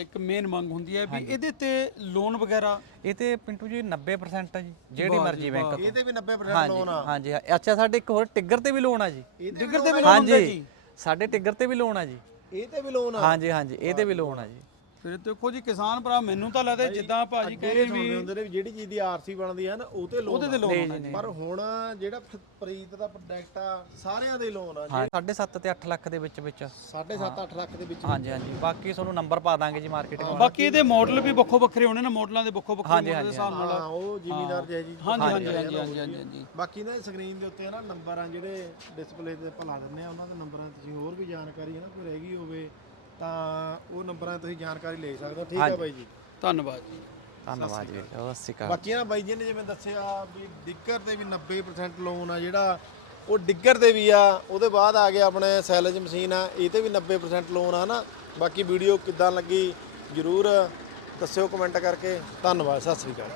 ਇੱਕ ਮੇਨ ਮੰਗ ਹੁੰਦੀ ਹੈ ਵੀ ਇਹਦੇ ਤੇ ਲੋਨ ਵਗੈਰਾ। ਇਹ ਤੇ ਪਿੰਟੂ ਜੀ 90% ਆ ਜੀ ਜਿਹੜੀ ਮਰਜ਼ੀ ਬੈਂਕ ਤੋਂ ਇਹਦੇ ਵੀ 90% ਹਾਂਜੀ ਲੋਨ ਆ। ਹਾਂਜੀ ਹਾਂ। ਅੱਛਾ ਸਾਡੇ ਇੱਕ ਹੋਰ ਟਿੱਗਰ ਤੇ ਵੀ ਲੋਨ ਆ ਜੀ। ਡਿੱਗਰ ਤੇ ਵੀ ਲੋਨ ਹੁੰਦਾ ਹਾਂਜੀ ਜੀ। ਸਾਡੇ ਟਿੱਗਰ ਤੇ ਵੀ ਲੋਨ ਆ ਜੀ। ਇਹ ਤੇ ਵੀ ਲੋਨ ਆ। ਹਾਂਜੀ ਹਾਂਜੀ ਇਹਦੇ ਵੀ ਲੋਨ ਆ ਜੀ। ਫਿਰ ਦੇਖੋ ਜੀ ਕਿਸਾਨ ਭਰਾ ਮੈਨੂੰ ਤਾਂ ਲੱਗਦਾ ਜਿੱਦਾਂ ਭਾਜੀ ਅੱਗੇ ਕਹਿੰਦੇ ਸੁਣਦੇ ਵੀ ਹੁੰਦੇ ਨੇ ਵੀ ਜਿਹੜੀ ਚੀਜ਼ ਦੀ ਆਰਸੀ ਬਣਦੀ ਹੈ ਨਾ ਉਹ ਤੇ ਲੋਨ ਉਹਦੇ ਤੇ ਲੋਨ ਪਰ ਹੁਣ ਜਿਹੜਾ ਪ੍ਰੀਤ ਦਾ ਪ੍ਰੋਡਕਟ ਆ ਸਾਰਿਆਂ ਦੇ ਲੋਨ ਆ ਹਾਂ 7.5 ਤੇ 8 ਲੱਖ ਦੇ ਵਿੱਚ ਵਿੱਚ। 7.5 8 ਲੱਖ ਦੇ ਵਿੱਚ ਹਾਂਜੀ ਹਾਂਜੀ। ਬਾਕੀ ਤੁਹਾਨੂੰ ਨੰਬਰ ਪਾ ਦਾਂਗੇ ਜੀ ਮਾਰਕੀਟ ਬਾਕੀ ਇਹਦੇ ਮਾਡਲ ਵੀ ਵੱਖੋ ਵੱਖਰੇ ਹੋਣੇ ਨੇ ਮਾਡਲਾਂ ਦੇ ਵੱਖੋ ਵੱਖਰੇ ਹਾਂਜੀ, ਮਾਡਲ ਦੇ ਹਿਸਾਬ ਨਾਲ। ਹਾਂ ਉਹ ਜ਼ਿਮੀਦਾਰ ਜੈ ਜੀ। ਹਾਂਜੀ ਹਾਂਜੀ ਹਾਂਜੀ ਹਾਂਜੀ ਹਾਂਜੀ ਹਾਂਜੀ ਬਾਕੀ ਨਾ ਸਕਰੀਨ ਦੇ ਉੱਤੇ ਨਾ ਨੰਬਰ ਆ ਜਿਹੜੇ ਡਿਸਪਲੇ ਤੇ ਆਪਾਂ ਲਾ ਦਿੰਦੇ ਆ ਉਹਨਾਂ ਦੇ ਨੰਬਰਾਂ ਤੇ ਤੁਸੀਂ ਹੋਰ ਵੀ ਜਾਣਕਾਰੀ ਹੈ ਨਾ ਕੋਈ ਰਹਿ ਗਈ ਹੋਵੇ ਤਾਂ ਉਹ ਨੰਬਰਾਂ ਤੇ ਤੁਸੀਂ ਜਾਣਕਾਰੀ ਲੈ ਸਕਦੇ ਹੋ। ਠੀਕ ਆ ਬਾਈ ਜੀ। ਧੰਨਵਾਦ ਜੀ। ਧੰਨਵਾਦ ਜੀ ਸਤਿ ਸ਼੍ਰੀ ਅਕਾਲ। ਬਾਕੀ ਨਾ ਬਾਈ ਜੀ ਨੇ ਜਿਵੇਂ ਦੱਸਿਆ ਵੀ ਡਿੱਗਰ ਤੇ ਵੀ 90% ਲੋਨ ਆ ਜਿਹੜਾ ਉਹ ਡਿੱਗਰ ਤੇ ਵੀ ਆ ਉਹਦੇ ਬਾਅਦ ਆ ਗਿਆ ਆਪਣੇ ਸੈਲਜ ਮਸ਼ੀਨ ਆ ਇਹ ਤੇ ਵੀ 90% ਲੋਨ ਆ ਨਾ ਬਾਕੀ ਵੀਡੀਓ ਕਿੱਦਾਂ ਲੱਗੀ ਜਰੂਰ ਦੱਸਿਓ ਕਮੈਂਟ ਕਰਕੇ। ਧੰਨਵਾਦ ਸਤਿ ਸ੍ਰੀ ਅਕਾਲ।